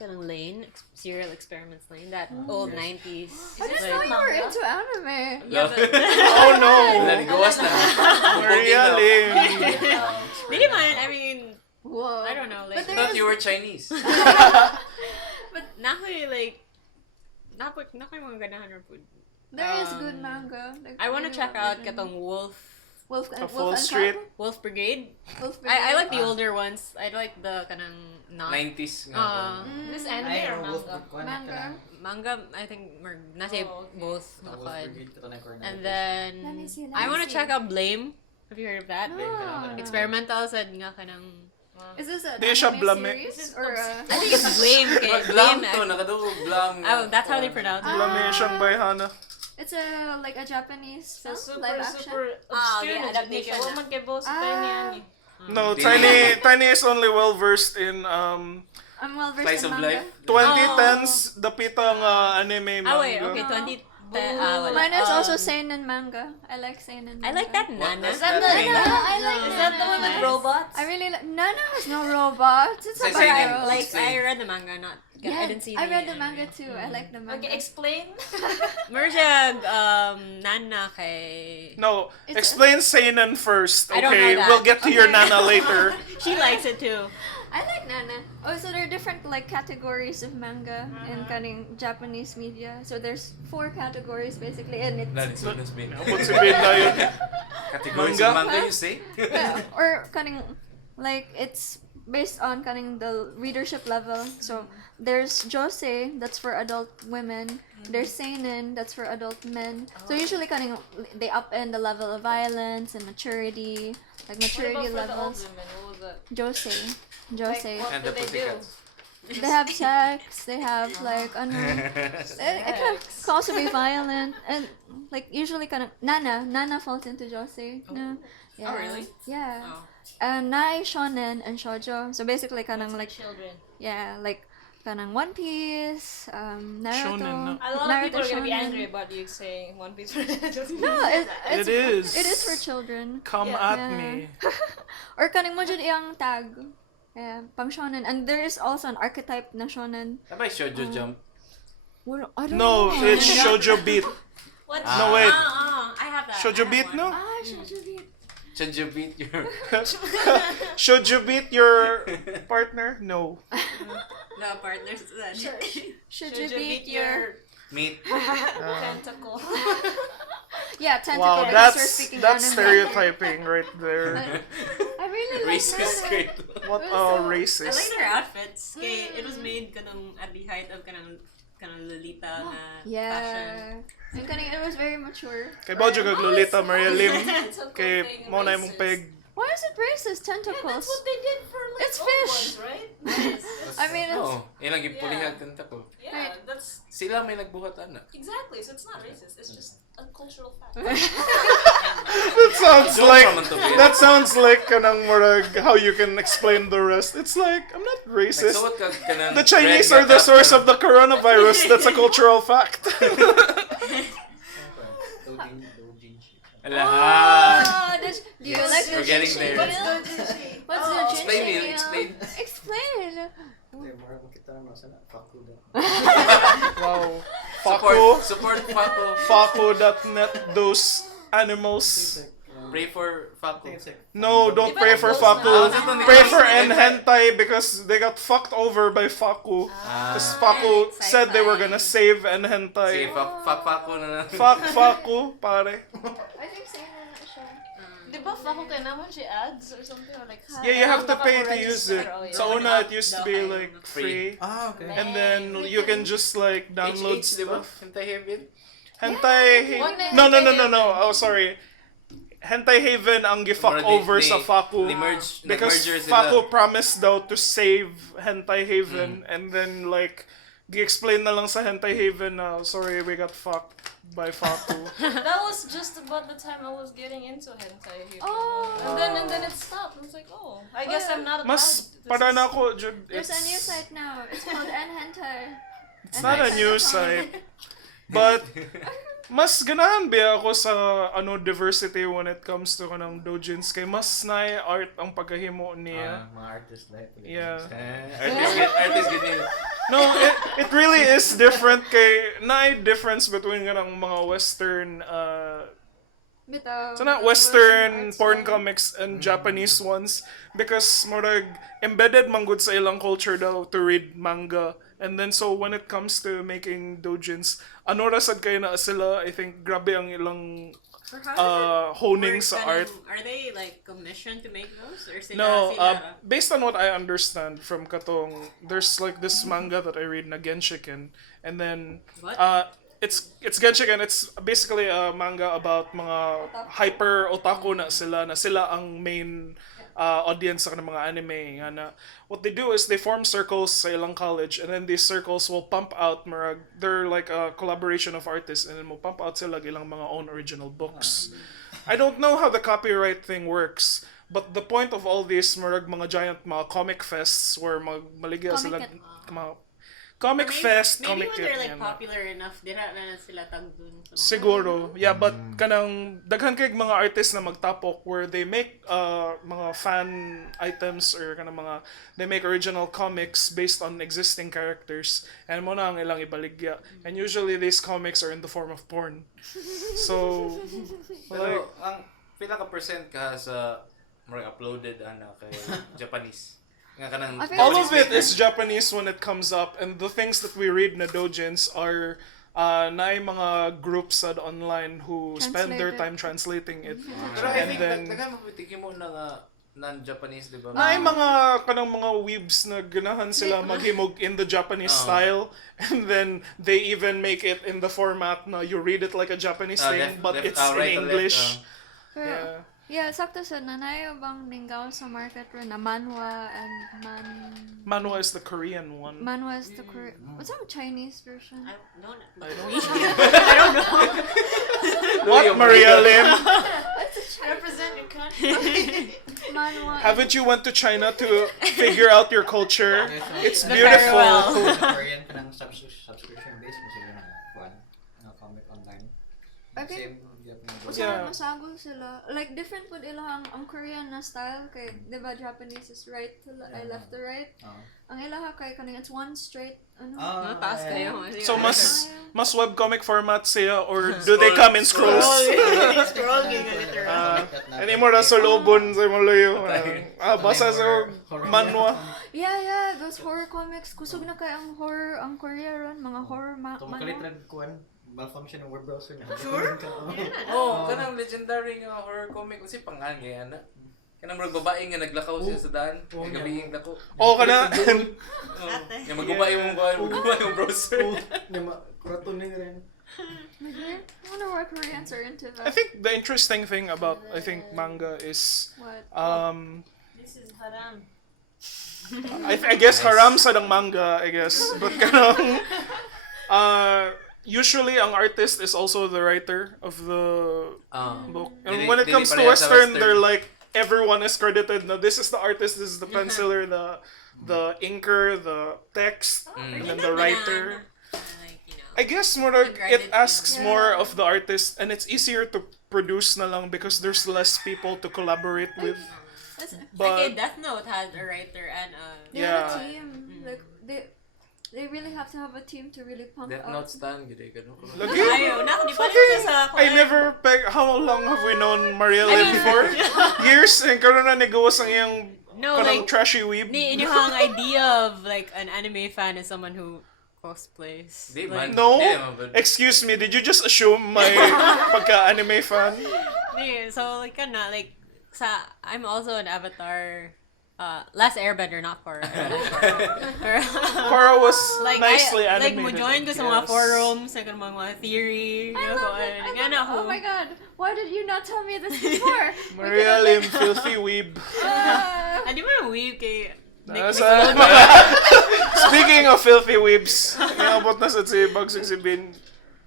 kanang Lane, Serial Experiments Lane, that old 90s. I didn't like- know you were manga? into anime. Yeah, but... Oh no! Naligawas na. Maria Lim. Hindi man, I mean, Whoa. I don't know, like... But I thought you were Chinese. But nakoy, like... Nakoy mga ganahan or food. There is good manga. Like, I wanna really check well out written. katong Wolf and Full Wolf and Street. Cub? Wolf Brigade. Wolf I like the Ah. older ones. I like the kanang not 90s nga. This anime Ay, or Wolf manga? Kuan Manga. manga. I think nasa Oh, okay. both. Wolf Nakad. Brigade ka to na corner. And then Let me see, let I me wanna see. check out Blame. Have you heard of that? No. Experimental sad nga kanang. Is this an Di siya anime blame. series? Or I think it's Blame. Kay Blam Blame. to, nakadugog blam. Oh, that's how they pronounce it. Lami siyang bayhana. it's a like a Japanese So film, super, live action. super obscure okay, na adaptation adaptation. na. Huwag magkaibaw sa tayo ni Ani. No, Dili. Tiny is only well versed in I'm well versed Slice in of manga. life. 2010s dapitang anime manga. Oh wait, okay, 20. Wala. Mine is also seinen manga. I like seinen manga. I like that What? Nana. Is that the- I like Is that the one with Nice. robots? I really like. Nana has no robots. It's a Say seinen. girl. Like Explain. I read the manga, not. I didn't see. I read the anime. manga too. I like the manga. Okay, explain. Merjag, Nana nana kay... No, It's explain seinen first. I don't Okay, know that. we'll get to your Okay. nana later. She likes it too. I like Nana. Oh, so there are different like categories of manga in kaning Japanese media. So there's 4 categories basically, and it's Dali, so nas bin. Abot si Ben na yun. Categories Manga? of manga, you say? yeah, or kaning like it's based on kaning the readership level. So there's josei, that's for adult women. There's seinen, that's for adult men. So usually kaning they upend the level of violence and maturity, like What maturity about for the old levels. women? What was that? Josei, Like, josei. what And do the they do? pussycats. They have sex. They have like it can also be violent and like usually kind of Nana falls into josei. No. Yeah. Oh, really? Yeah. Oh. And nai shonen and shoujo. So basically kind of That's like children. yeah, like kind of One Piece, Naruto. Shonen, no. A lot of Naruto people are gonna be shonen. angry about you saying One Piece. No, it's, It is. It is for children. Come Yeah. at me. Or kaning mo jud iyang tag. Yeah, pang shonen. And there is also an archetype na shonen. Sabay shoujo jump. Well, I don't No, know. it's shoujo beat. What? No, wait. I have that. Shoujo I have beat, one. no? Ah, shoujo beat. Shoujo beat your... Shoujo beat your partner? No. No, partners. Should you beat your Meat. Tentacle. yeah tentacle? Wow, because we're speaking that's anime. stereotyping right there. I really like Racist that. great. What It a was so- I like racist. their outfits. Kay, it was made kanang at the height of kanang Lolita na fashion. Yeah. And kaning it was very mature. Kay Bojo kag Lolita Maria Lim. Tentacle Kay thing, mo na imong racist. peg. Why is it racist? Yeah, Tentacles. that's what they did for like It's old fish. ones, right? I mean, it's, Oo. Ilang gipulihag tentacle. Yeah, that's Sila may nagbuhat ana. exactly. So it's not racist. It's just a cultural fact. That sounds Don't like come into it. that sounds like kanang murag how you can explain the rest. It's like I'm not racist. Nagsuot ka kanang The Chinese red are the na source top of the coronavirus. That's a cultural fact. Alahan. oh, do you Yes, like the we're getting jinshi? there. What's the jinshi? Explain, Neil, explain. Explain. Wow. Support Fako. Fako.net, those animals. Pray for Fako. No, don't Diba pray for nag-post Faku. na? Pray for N hentai because they got fucked over by Faku. Because Faku said they were gonna save N Sige, hentai. Fako na lang. Fuck Faku, pare. I think seinen na siya. Di ba Fako kaya naman she ads or something or like Yeah, you have to Baka pay mo to use it. register, oh, yeah. Sa una, it used to be like Free. free. Ah, okay. And then you can just like download HH, di ba? stuff. Hentai Heaven? Hentai. Wag na No. Hentai Oh, sorry. Hentai Haven ang gifuck Or over sa Faku. Because nag-merger Faku sila. promised daw to save Hentai Haven and then like gi-explain na lang sa Hentai Haven na sorry we got fucked by Faku. That was just about the time I was getting into hentai. Oh. And then it stopped. I was like, oh, I guess I'm not allowed. Mas This para is- na ako Jude, There's a new site now. It's called N hentai. it's not a news site. But mas ganahan ba ako sa diversity when it comes to kanang doujins kay mas naay art ang pagkahimo niya. Mga artist like Yeah. Artist good name. No, it really is different kay naay difference between kanang mga western Bitaw. so not Western western art porn style. comics and Japanese ones because murag embedded man gud sa ilang culture daw to read manga. And then so when it comes to making doujins, ano ra sad kay na sila, I think grabe ang ilang Or how does it honing work? sa Kanang- art. Are they like commissioned to make those? Or sila, No, sila? based on what I understand from Katong, there's like this manga that I read na Genshiken, and then What? it's Genshiken. It's basically a manga about mga hyper otaku na sila ang main audience sa kanang mga anime nga na what they do is they form circles sa ilang college and then these circles will pump out marag they're like a collaboration of artists and then will pump out sila ilang mga own original books. I don't know how the copyright thing works, but the point of all this marag mga giant mga comic fests where maligya sila Comic-Con. mga Comic Fest, Maybe Comic when they're like yan. popular enough, dira na sila tag dun. So, Siguro. Yeah, but kanang daghan kay mga artists na magtapok where they make mga fan items or kanang mga they make original comics based on existing characters and mo na ang ilang ibaligya. And usually these comics are in the form of porn. So Pero ang pila ka percent ka sa mga uploaded kay Japanese? Nga kanang all of it is Japanese when it comes up, and the things that we read na doujins are naay mga groups at online who spend their time translating it. Pero I And think then daghan mapitikin mo na non-Japanese, di ba? naay mga kanang mga weebs na ganahan sila maghimog in the Japanese style, and then they even make it in the format na you read it like a Japanese thing, but it's right in to English. Pero, yeah, sakto sa nanay bang ninggaw sa market rin na manhwa and Manhwa is the Korean one. manhwa is the Korean. What's the Chinese version? I don't know. I don't know. What, Mariya Lim? Represent your country. Manhwa. Haven't you went to China to figure out your culture? It's The beautiful. farewell. Korean kanang subscription based mo sila na comic online. Okay. Same Usahay masagol sila. Like, different po ilang ang Korean na style kay, di ba, Japanese is right to left to right. Ang ilaha kay kaning it's one straight, Taas kayo. So mas webcomic format siya or do they come in scrolls? Scrolling literal. Anymore na sa lobon sa malayo. Basa sa manhwa. Yeah, those horror comics. Kusog na kay ang horror, ang Korea ron, mga horror manhwa. Tumakalit kuan malfunction ng web browser niya. Sure? Kanang legendary nga horror comic kasi pangangay ana. Kanang mga babae nga naglakaw siya sa daan, gabiing dako. Kana. Nga magubay yung browser. Kuraton ni rin. I wonder what Koreans are into I that. think the interesting thing about manga is What? This is haram. I guess haram sa ng manga, I guess. But kanang usually ang artist is also the writer of the book. And when it comes to Western, they're like everyone is credited. Now this is the artist, this is the penciler, the inker, the text, and then the writer. Like, I guess more it asks more of the artist, and it's easier to produce na lang because there's less people to collaborate with. okay, But Death Note has a writer and a... They have a team. Like, they really have to have a team to really pump Death out. Note stan gid gano. lagi. Ayaw, di pa rin sa... I never how long have we known Mariya Lim for? Years, and karon na nigawas ang iyang No, kanang like, trashy weeb. inyong idea of like an anime fan is someone who cosplays. Di Like, man. No, Di man, but- excuse me, did you just assume my pagka-anime fan? so like like I'm also an Avatar. Last Airbender, not Korra. Korra was like nicely like animated. mo join ko sa mga forums, like mga theory. I love it. Ako. Oh my god, why did you not tell me this before? Mariya Lim, filthy weeb. Di ba yung weave kay... Speaking of filthy weebs, iabot na sa si Bagsig si Bin.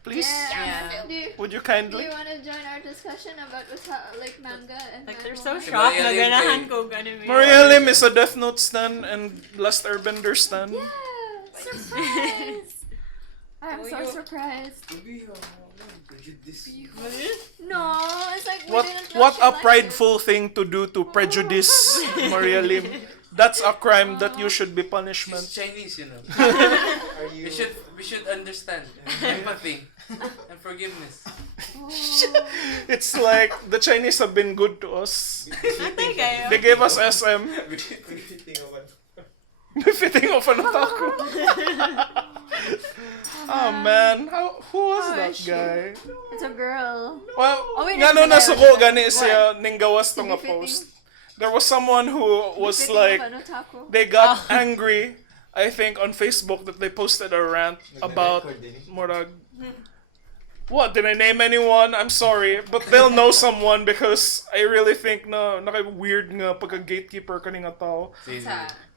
Please, Yeah. would you Do kindly? you want to join our discussion about like manga and Like they're manhwa? so shocked na Mariya Lim ganahan kay- ko anime. Mariya Lim is a Death Note stan and Last Airbender stan. Yeah, surprise! I'm so surprised. No, it's like we What didn't know what she a liked prideful thing to do to prejudice Mariya Lim. That's a crime that you should be punishment. She's Chinese, you know. We should understand empathy and forgiveness. it. It's like the Chinese have been good to us. Ate kayo. They gave us SM. Befitting of an otaku. Oh man, who was that guy? It's a girl. Well, Oh, wait, nga no no, nasuko no, gani siya ning gawas tong nga Befitting. post. There was someone who was Befitting like of an otaku. they got angry, I think, on Facebook that they posted a rant about Murag. What? Did I name anyone? I'm sorry, but they'll know someone because I really think na naka-weird nga pagka-gatekeeper kaning nga tao.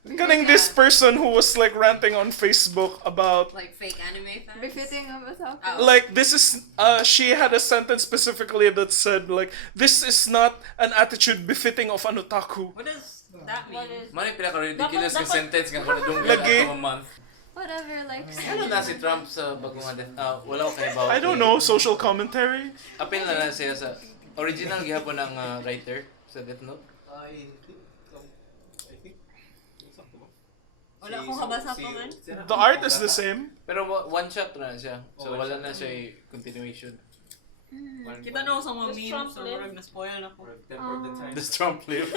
Kaning this person who was like ranting on Facebook about Like fake anime fans? Befitting of otaku. like this is she had a sentence specifically that said like this is not an attitude befitting of an otaku. What does that mean? Mani pinaka-ridiculous yung Dapat- sentence nga kung nadunggan Lagi. na a month. Whatever, like. Ano na si Trump sa bagong wala ko kay about. I don't know, social commentary? Apil na siya sa original gihapon ng writer sa Death Note. I think Wala akong kabasa pa man. The art is the same. Pero one shot na siya. So wala na siya continuation. Kita na ako sa mga Does memes, Trump so live? murag na-spoil na ko. Does Trump live?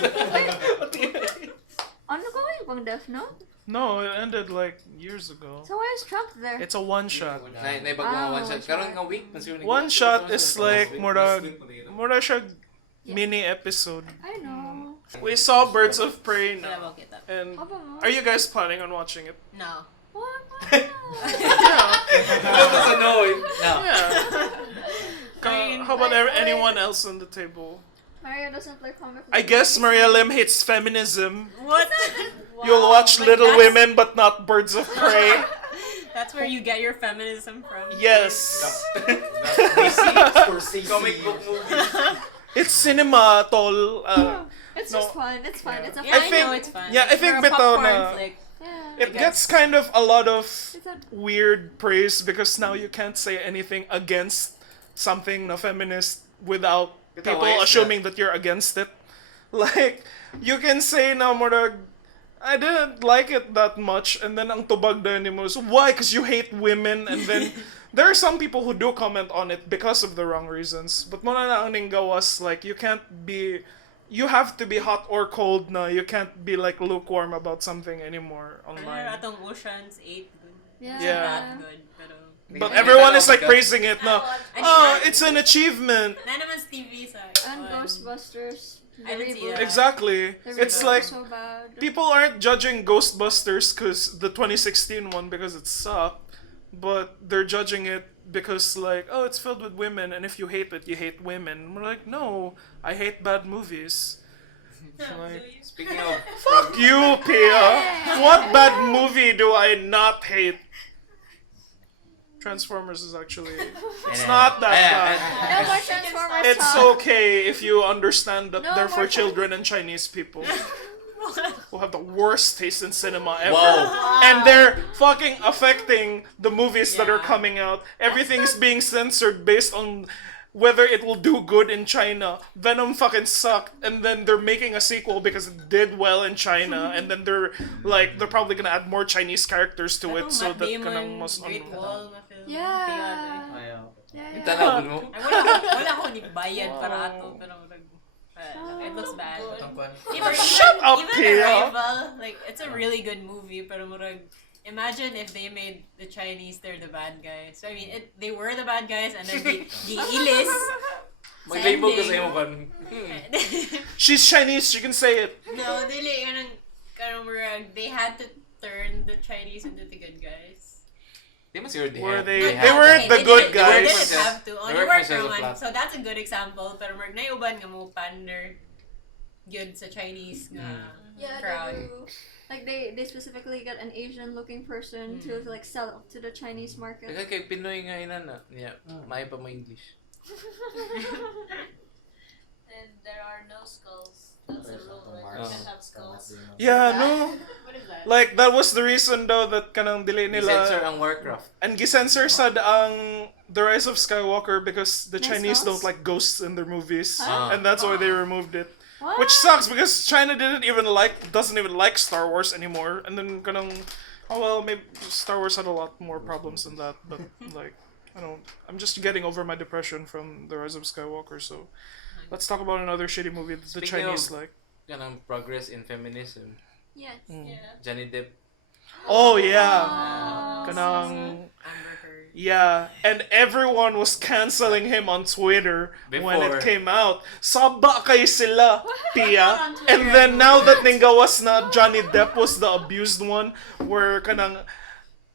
Ano going pang Death Note? No, it ended like years ago. So why is Trump there? It's a one shot. Na bagong one shot. Karon nga week pansiyo ni. One shot is like mura siya mini episode. I know. We saw Birds of Prey Wala now. ba kita? And Apa mo? are you guys planning on watching it? No. What? That's a no. No. How about anyone else on the table? Mariya doesn't like comic I guess Mariya Lim hates feminism. What? You'll watch but Little that's- Women but not Birds of Prey. That's where you get your feminism from. Yes. Comic book movie. It's cinema, tol. It's no. just fun. It's fun. It's a Yeah, fun. I think- know it's fun. yeah, I think For a bitaw popcorn na- flick. Yeah. It gets kind of a lot of It's that weird praise because now you can't say anything against something na feminist without people why is assuming that you're against it. Like, you can say na murag, I didn't like it that much, and then ang tubag na ni mo, so why? Because you hate women, and then there are some people who do comment on it because of the wrong reasons. But muna na ang ninggawas, like, you have to be hot or cold na. You can't be like lukewarm about something anymore Pero online. atong Ocean's 8 good. yeah. Yeah. Not good, pero... But everyone is like praising it na. I Oh, didn't- it's an achievement. Na naman sa TV sa... And on- Ghostbusters. The I didn't see reboot. that. Exactly. The It's reboot like was so bad. people aren't judging Ghostbusters because the 2016 one because it sucked, but they're judging it because like, oh, it's filled with women, and if you hate it, you hate women. We're like, no, I hate bad movies. Like, Speaking of fuck you, Pia. What bad movie do I not hate? Transformers is actually it's not that bad. No more Transformers It's talk. okay if you understand that No they're for more children and Chinese people who have the worst taste in cinema ever. Wow. And they're fucking affecting the movies that are coming out. Everything's being censored based on whether it will do good in China. Venom fucking sucked, and then they're making a sequel because it did well in China, and then they're probably gonna add more Chinese characters to it Atong so Matt that Damon, kanang mas Great Wall na film. Yeah. Tiyan, Yeah. tanaw mo. eh. Wala ko ni bayad para ato, pero it looks bad. Shut up, Even Pia. Arrival, like, it's a really good movie, pero murag, imagine if they made the Chinese their the bad guys. So I mean, they were the bad guys, and then the ilis. Mag-label ko sa imo kan. She's Chinese, she can say it. No, dili kanang murag, they had to turn the Chinese into the good guys. Di man sure they Were had. they- Not they that, weren't the good They guys. didn't have to. They They worked worked themselves naman. flat. So that's a good example. Pero murag naiuban nga mo pander good sa Chinese nga Yeah, crowd. they do. Like they specifically get an Asian looking person to like sell to the Chinese market. Kaya kay Pinoy nga ina na. Yeah, may pa mo English. And there are no skulls. That's a rule, right? You can't have skulls. Yeah, no. What is that? Like that was the reason though that kanang delay Censor nila ang Warcraft. and gisensor sad ang The Rise of Skywalker because the Nice Chinese sauce. don't like ghosts in their movies, Ah. and that's why they removed it. What? Which sucks because China doesn't even like Star Wars anymore, and then kanang, oh well, maybe Star Wars had a lot more problems than that, but like, I'm just getting over my depression from The Rise of Skywalker, so let's talk about another shitty movie that the Speaking Chinese of- like. Kanang progress in feminism. Yes. Yeah. Johnny Depp. Oh yeah, Oh. kanang. Amber Heard. Yeah, and everyone was canceling him on Twitter when Before. it came out. Saba kay sila, Pia. On Twitter. And then now that ninggawas na Johnny Depp was the abused one, where kanang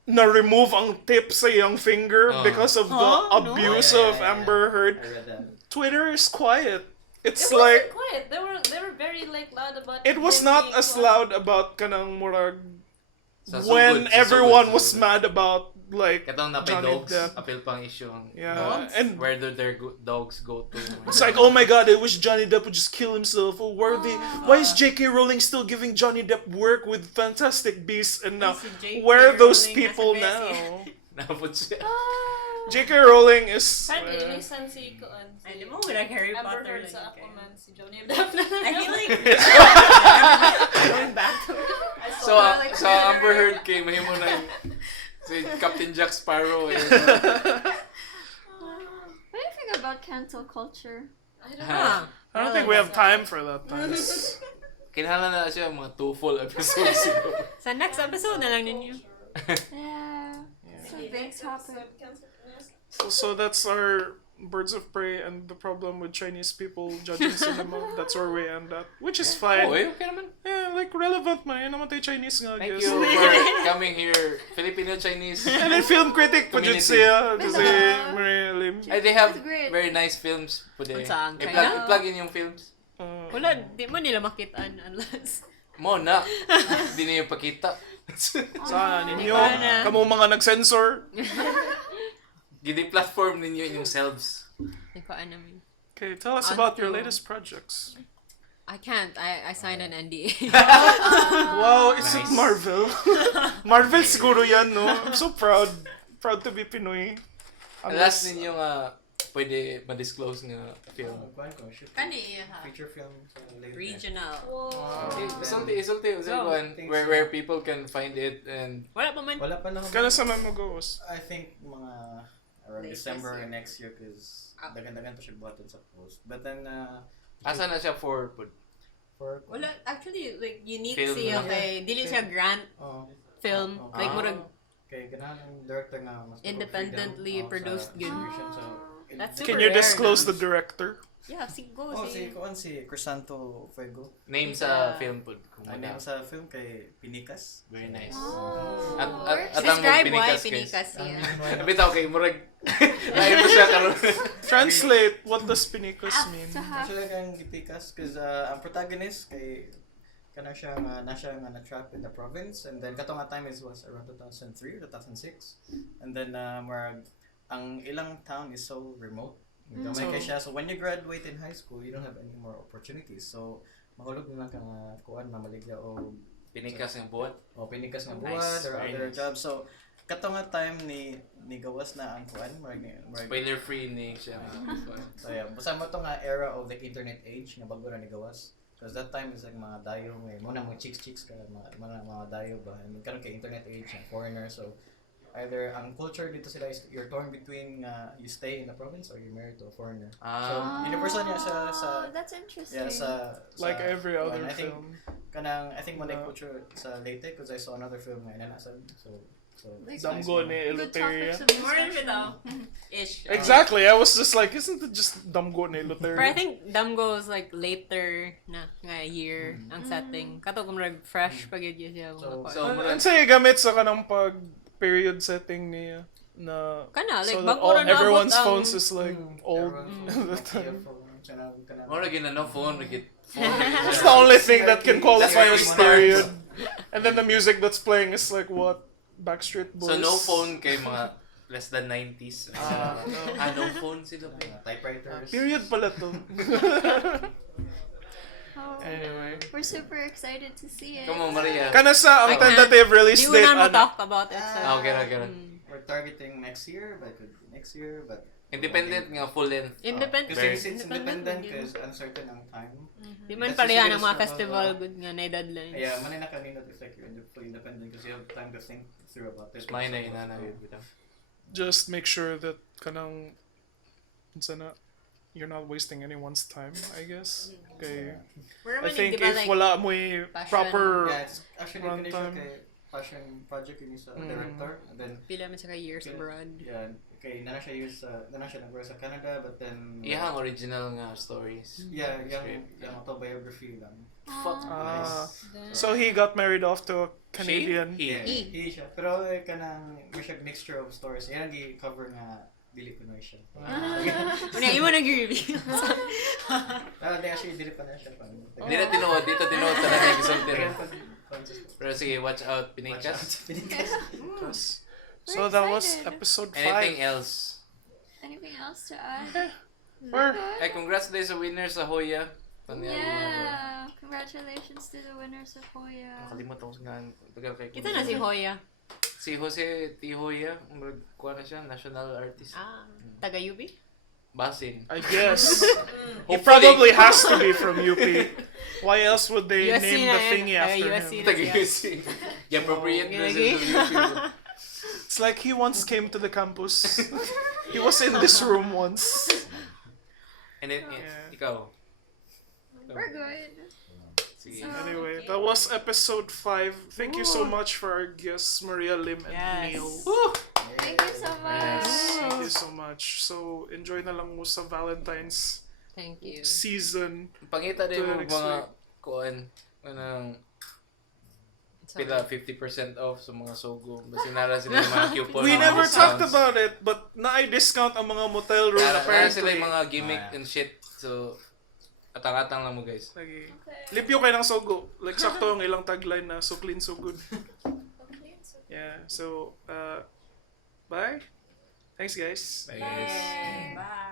na-remove ang tip sa iyang finger because of the Huh? No. abuse Yeah, of yeah, yeah. Amber Heard. I read that. Twitter is quiet. It's It like wasn't quiet. They were very like loud about it was him not being as caught. loud about kanang murag Sa when sugod, sa everyone sugod, was sa sugod. mad about like Katong napay Johnny dogs, Depp. apil pang issue ang Yeah, and where do their dogs go to? it's like, oh my god, I wish Johnny Depp would just kill himself. Oh, why is J.K. Rowling still giving Johnny Depp work with Fantastic Beasts? And now, Si J.K. where are those Rowling people nasa now? Napot siya. J.K. Rowling is... Parang inilisan si Kuan. Ay, di mo like Harry Amber Potter. Heard sa like, Aquaman, si Johnny Depp na. I feel like Going back to So Amber Heard kay mahimo na si Captain Jack Sparrow. What do you think about cancel culture? I don't know. I don't think we have time for that, guys. Kinahanglan na siya mga 2 full episodes siguro. Sa next episode na lang ninyo. Yeah. It's a big topic. So that's our Birds of Prey and the problem with Chinese people judging cinema. That's where we end at. Which is fine. Oh, okay naman. Yeah, like relevant man. Yan naman tayo Chinese nga, I Thank guess. you for coming here, Filipino-Chinese. And then film critic pa dyan Community. siya. Kasi Mariya Lim. They have That's great. very nice films po din. Saan? I-plug in yung films. Wala, di mo nila makitaan unless... Mo na. Hindi niyo pakita. Saan ninyo? Sana. Kamu mga nag-censor. Gidi platform ninyo inyong selves. Hindi ko namin. Okay, tell us about your latest projects. I can't. I signed an NDA. Wow, it's Nice. Marvel. Marvel siguro yan, no? I'm so proud. Proud to be Pinoy. Last ninyo nga pwede ma-disclose nga film. Kuhan ko, shoot. Kani, ha? Feature film sa later. Regional. Isulti, where people can find it and Wala pa man. Wala pa na. Kaya sa man mo goes. I think mga around Late December this year. next year because dagan-dagan pa siya buhaton sa post. But then, asa na siya for for... Wala, actually, like, unique Film siya na. kay, dili siya grant Oh, film. Oh, Like, ah. murag, kay ganahan ng director nga mas Independently freedom, produced sa yun. distribution. So, That's Can super you rare disclose na. the director? Yeah, siguro si Kuan si Crisanto Fuego. name sa film po. Kung Ang wala. name sa film kay Pinikas. Very nice. Oh, At works. ang Describe why Pinikas, guys. Pinikas siya. Bitaw kay murag. Lain mo siya karon. Translate, what does Pinicus mean? to have Actually, kang Gipikas because ang protagonist kay kana siya nga na-trap in the province and then katong nga time was around 2003 or 2006 and then ang ilang town is so remote. Gamay kay siya. So when you graduate in high school, you don't have any more opportunities. So mahulog na lang ka nga kuan na maligya o Pinikas ng buhat. pinikas nga Nice. buwan or Very other nice. jobs. So kato nga time ni gawas na ang kuan marag Spoiler free ni siya. so yeah, basta mo to nga era of the internet age nga bago na ni gawas. Because that time is like mga dayo muna mga chicks ka mga dayo ba and karon kay internet age and foreigner so either ang culture dito sila is you're torn between you stay in the province or you're married to a foreigner. So universal niya sa that's interesting. yeah sa Like every other I think film. I think mo na culture sa Leyte because I saw another film nga inanasad so it's Damgo nice, ni Good Eleuteria. topics of More than discussion. bitaw. Ish. Exactly, I was just like, isn't it just Damgo ni But I Eleuteria? think Damgo is like later na nga year ang setting. Kato kung murag fresh pag yun siya. So- Ano say gamit sa kanang pag period setting niya na Kana, like, so that bago all, na naabot everyone's ang- phones is like old. Mura gina no phone It's the only thing that can qualify That's as very period. And then the music that's playing is like what? Backstreet Boys. So no phone kay mga less than 90s. No phone sila pa. Typewriters. Period pala to. Oh, Anyway. we're super excited to see it. Come on, Mariya. Kana sa ang I can't- tentative release Di date mo na ano? talk about it. So. Okay. We're targeting next year, but could be next year, but Independent nga full length. Independent. because it's Independent independent yun. because uncertain ang time. Di man That's pareha usually ng mga the festival struggle. good nga na deadline. Yeah, man na kanina if like you're fully independent because you have time to think through about it. May na inana yun. Just make sure that kanang unsa na you're not wasting anyone's time, I guess. Okay. We're I naman think di ba, if like, wala mo'y passion. proper Yeah, it's actually Run finished time. kay passion project yun sa director and then pila man sa years Yeah. abroad. yeah, okay, nana siya nag-work sa Canada but then Iyang original nga stories. yeah, Straight. yung autobiography lang. Fuck. so he got married off to a Canadian. He? He siya. Pero kanang may siya mixture of stories. Yan ang i-cover nga dili Pinoy siya. Una, imo nag-review. Di actually dili pa na siya. Di na tinuod. Dito tinuod ta na nag-isulti rin. Pero sige, watch out, Pinikas. Yes. So that was episode 5. Anything else? Anything else to add? Or Ay, congrats din sa winner sa Hoya. Yeah, congratulations to the winners of Hoya. Nakalimutan ko nga. Tagal kay Kita na si Hoya. Si Jose T. Hoya. Kuha na siya, national artist. Taga-UB? Basin. I guess he Hopefully. probably has to be from UP. Why else would they USC name na the yan. thingy after USC him? na. Taga-USC. The appropriate Okay. presence. It's like he once came to the campus. He was in this room once. And then, Yeah. ikaw. We're good. Sige. Anyway, that was episode 5. Thank you so much for our guests, Mariya, Lim, and Yes. Neil. Thank you so much. Thank you so much. So, enjoy na lang mo sa Valentine's Thank you. season. Pangita din mo Next mga week. kuan. Anong pila 50% off sa mga sogo. Basta nara sila yung mga coupon. We mga never discounts. talked about it, but na-discount ang mga motel room Nara sila apparently. yung mga gimmick and shit. So, atang-atang lang mo guys. Lagi. Lipyo kayo ng sogo. Like, sakto yung ilang tagline na so clean, so good. Yeah, so, bye. Thanks, guys. Bye guys. Bye.